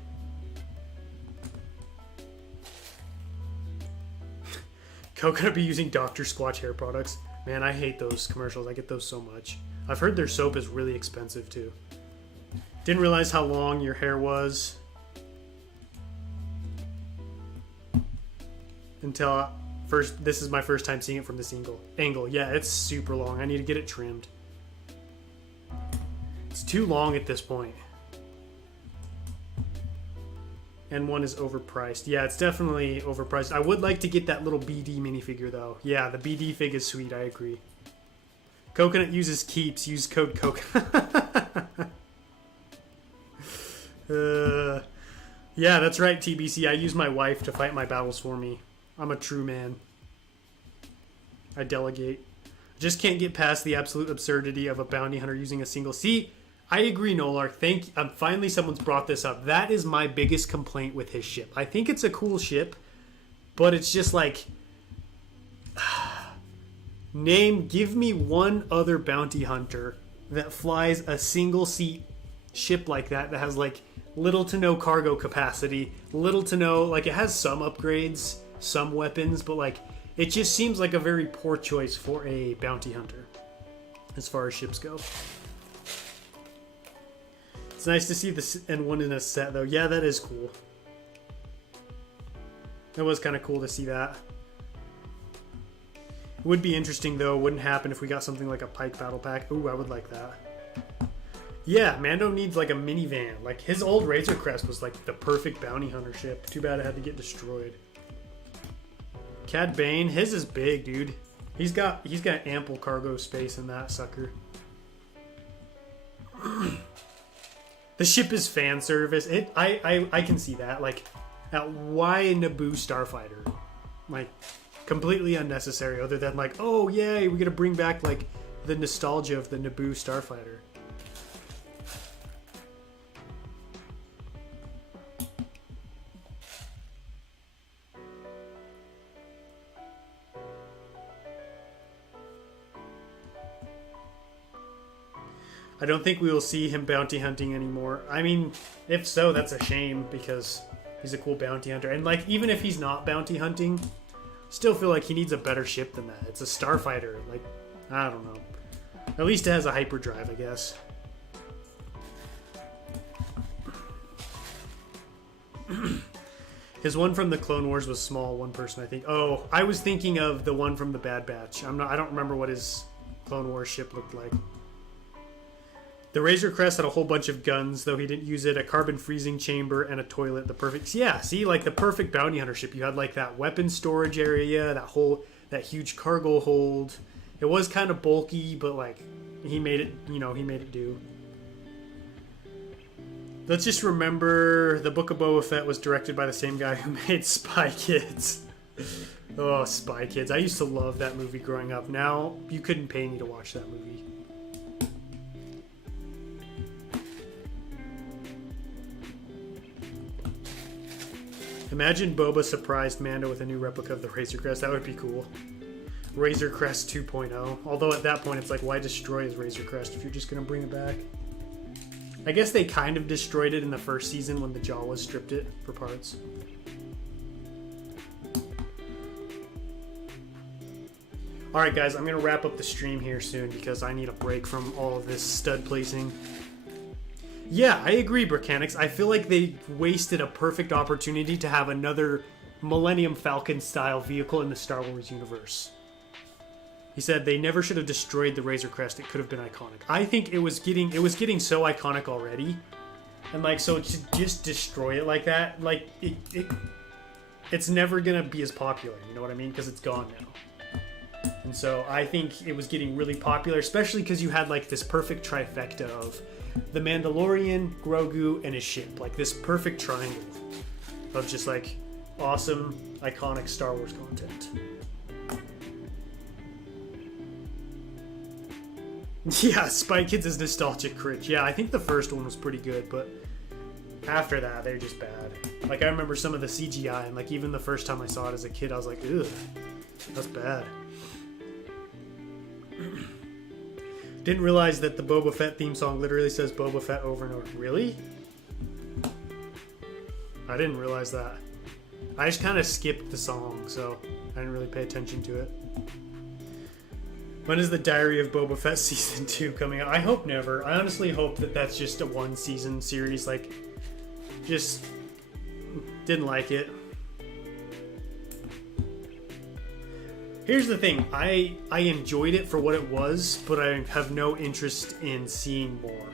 Coconut be using Dr. Squatch hair products. Man, I hate those commercials. I get those so much. I've heard their soap is really expensive too. Didn't realize how long your hair was until this is my first time seeing it from this angle. Yeah, it's super long. I need to get it trimmed. It's too long at this point. And one is overpriced. Yeah, it's definitely overpriced. I would like to get that little BD minifigure though. Yeah, the BD fig is sweet. I agree. Coconut uses keeps. Use code Coconut. Yeah, that's right, TBC. I use my wife to fight my battles for me. I'm a true man. I delegate. Just can't get past the absolute absurdity of a bounty hunter using a single. See, I agree, Nolark. Finally someone's brought this up. That is my biggest complaint with his ship. I think it's a cool ship, but it's just give me one other bounty hunter that flies a single seat ship like that has little to no cargo capacity, little to no, it has some upgrades, some weapons, but it just seems like a very poor choice for a bounty hunter as far as ships go. It's nice to see this N1 in a set though. Yeah, that is cool. That was kind of cool to see that. It would be interesting though. Wouldn't happen if we got something like a Pike battle pack. Ooh, I would like that. Yeah, Mando needs a minivan. His old Razor Crest was the perfect bounty hunter ship. Too bad it had to get destroyed. Cad Bane, his is big, dude. He's got ample cargo space in that sucker. The ship is fan service. I can see that. Like, why Naboo Starfighter? Like, completely unnecessary. Other than like, oh yay, we're gonna bring back like the nostalgia of the Naboo Starfighter. I don't think we will see him bounty hunting anymore. I mean, if so, that's a shame because he's a cool bounty hunter. And like, even if he's not bounty hunting, still feel like he needs a better ship than that. It's a starfighter. Like, I don't know. At least it has a hyperdrive, I guess. His one from the Clone Wars was small, one person, I think. Oh, I was thinking of the one from the Bad Batch. I don't remember what his Clone Wars ship looked like. The Razor Crest had a whole bunch of guns, though he didn't use it. A carbon freezing chamber and a toilet. The perfect, yeah. See, like the perfect bounty hunter ship. You had like that weapon storage area, that huge cargo hold. It was kind of bulky, but like he made it. He made it do. Let's just remember the Book of Boba Fett was directed by the same guy who made Spy Kids. Oh, Spy Kids! I used to love that movie growing up. Now you couldn't pay me to watch that movie. Imagine Boba surprised Mando with a new replica of the Razor Crest. That would be cool. Razor Crest 2.0. Although at that point, it's like, why destroy his Razor Crest if you're just going to bring it back? I guess they kind of destroyed it in the first season when the Jawas stripped it for parts. Alright guys, I'm going to wrap up the stream here soon because I need a break from all of this stud placing. Yeah, I agree, Brickanics. I feel like they wasted a perfect opportunity to have another Millennium Falcon style vehicle in the Star Wars universe. He said they never should have destroyed the Razor Crest. It could have been iconic. I think it was getting so iconic already, and like, so to just destroy it like that, like it's never gonna be as popular. You know what I mean? Because it's gone now. And so I think it was getting really popular, especially because you had like this perfect trifecta of the Mandalorian, Grogu, and his ship. Like this perfect triangle of just like awesome, iconic Star Wars content. Yeah, Spy Kids is nostalgic cringe. Yeah, I think the first one was pretty good, but after that, they're just bad. Like, I remember some of the CGI, and like even the first time I saw it as a kid, I was like, ugh, that's bad. Didn't realize that the Boba Fett theme song literally says Boba Fett over and over. Really? I didn't realize that. I just kind of skipped the song, so I didn't really pay attention to it. When is the Diary of Boba Fett Season 2 coming out? I hope never. I honestly hope that that's just a one-season series. Like, just didn't like it. Here's the thing. I enjoyed it for what it was, but I have no interest in seeing more.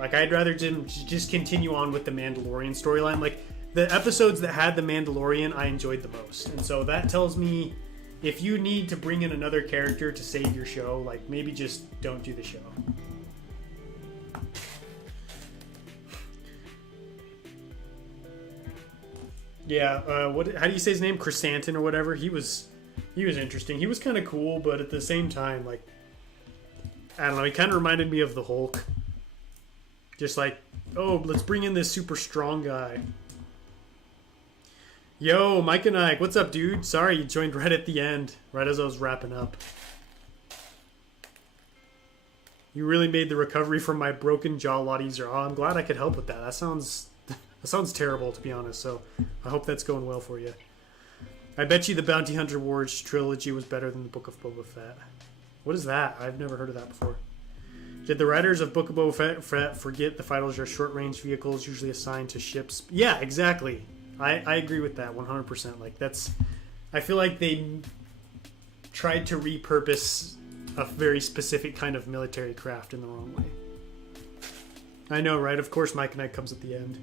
Like, I'd rather just continue on with the Mandalorian storyline. Like, the episodes that had the Mandalorian, I enjoyed the most. And so that tells me if you need to bring in another character to save your show, like, maybe just don't do the show. Yeah, how do you say his name? Chrysanthemum or whatever? He was interesting. He was kind of cool, but at the same time, like, I don't know, he kind of reminded me of the Hulk. Just like, oh, let's bring in this super strong guy. Yo, Mike and Ike, what's up, dude? Sorry, you joined right at the end, right as I was wrapping up. You really made the recovery from my broken jaw a lot easier. Oh, I'm glad I could help with that. That sounds terrible, to be honest, so I hope that's going well for you. I bet you the Bounty Hunter Wars trilogy was better than the Book of Boba Fett. What is that? I've never heard of that before. Did the writers of Book of Boba Fett forget the fighters are short-range vehicles usually assigned to ships? Yeah, exactly. I agree with that 100%. Like, that's... I feel like they tried to repurpose a very specific kind of military craft in the wrong way. I know, right? Of course Mike and I comes at the end.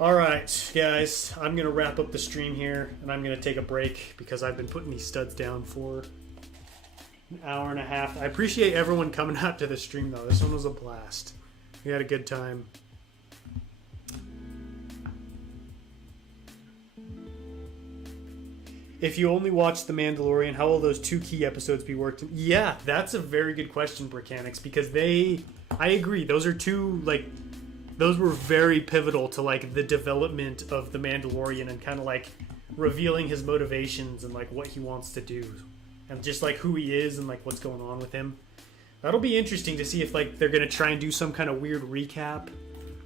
All right, guys, I'm going to wrap up the stream here, and I'm going to take a break because I've been putting these studs down for an hour and a half. I appreciate everyone coming out to the stream, though. This one was a blast. We had a good time. If you only watch The Mandalorian, how will those 2 key episodes be worked in? Yeah, that's a very good question, Brickanics, because I agree, those are 2, like, those were very pivotal to, like, the development of The Mandalorian and kind of, like, revealing his motivations and, like, what he wants to do. And just, like, who he is and, like, what's going on with him. That'll be interesting to see if, like, they're going to try and do some kind of weird recap.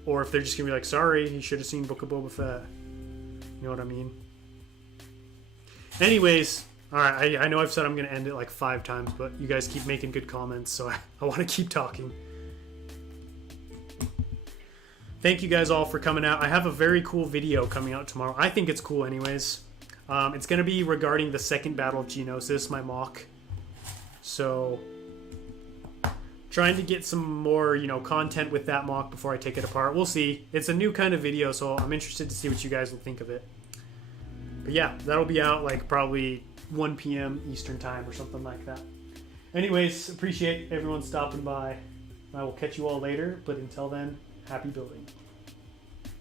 Or if they're just going to be like, sorry, you should have seen Book of Boba Fett. You know what I mean? Anyways, alright, I know I've said I'm going to end it like 5 times, but you guys keep making good comments, so I want to keep talking. Thank you guys all for coming out. I have a very cool video coming out tomorrow. I think it's cool anyways. It's going to be regarding the second Battle of Geonosis, my mock. So, trying to get some more, content with that mock before I take it apart. We'll see. It's a new kind of video, so I'm interested to see what you guys will think of it. But yeah, that'll be out like probably 1 p.m. Eastern time or something like that. Anyways, appreciate everyone stopping by. I will catch you all later, but until then, happy building.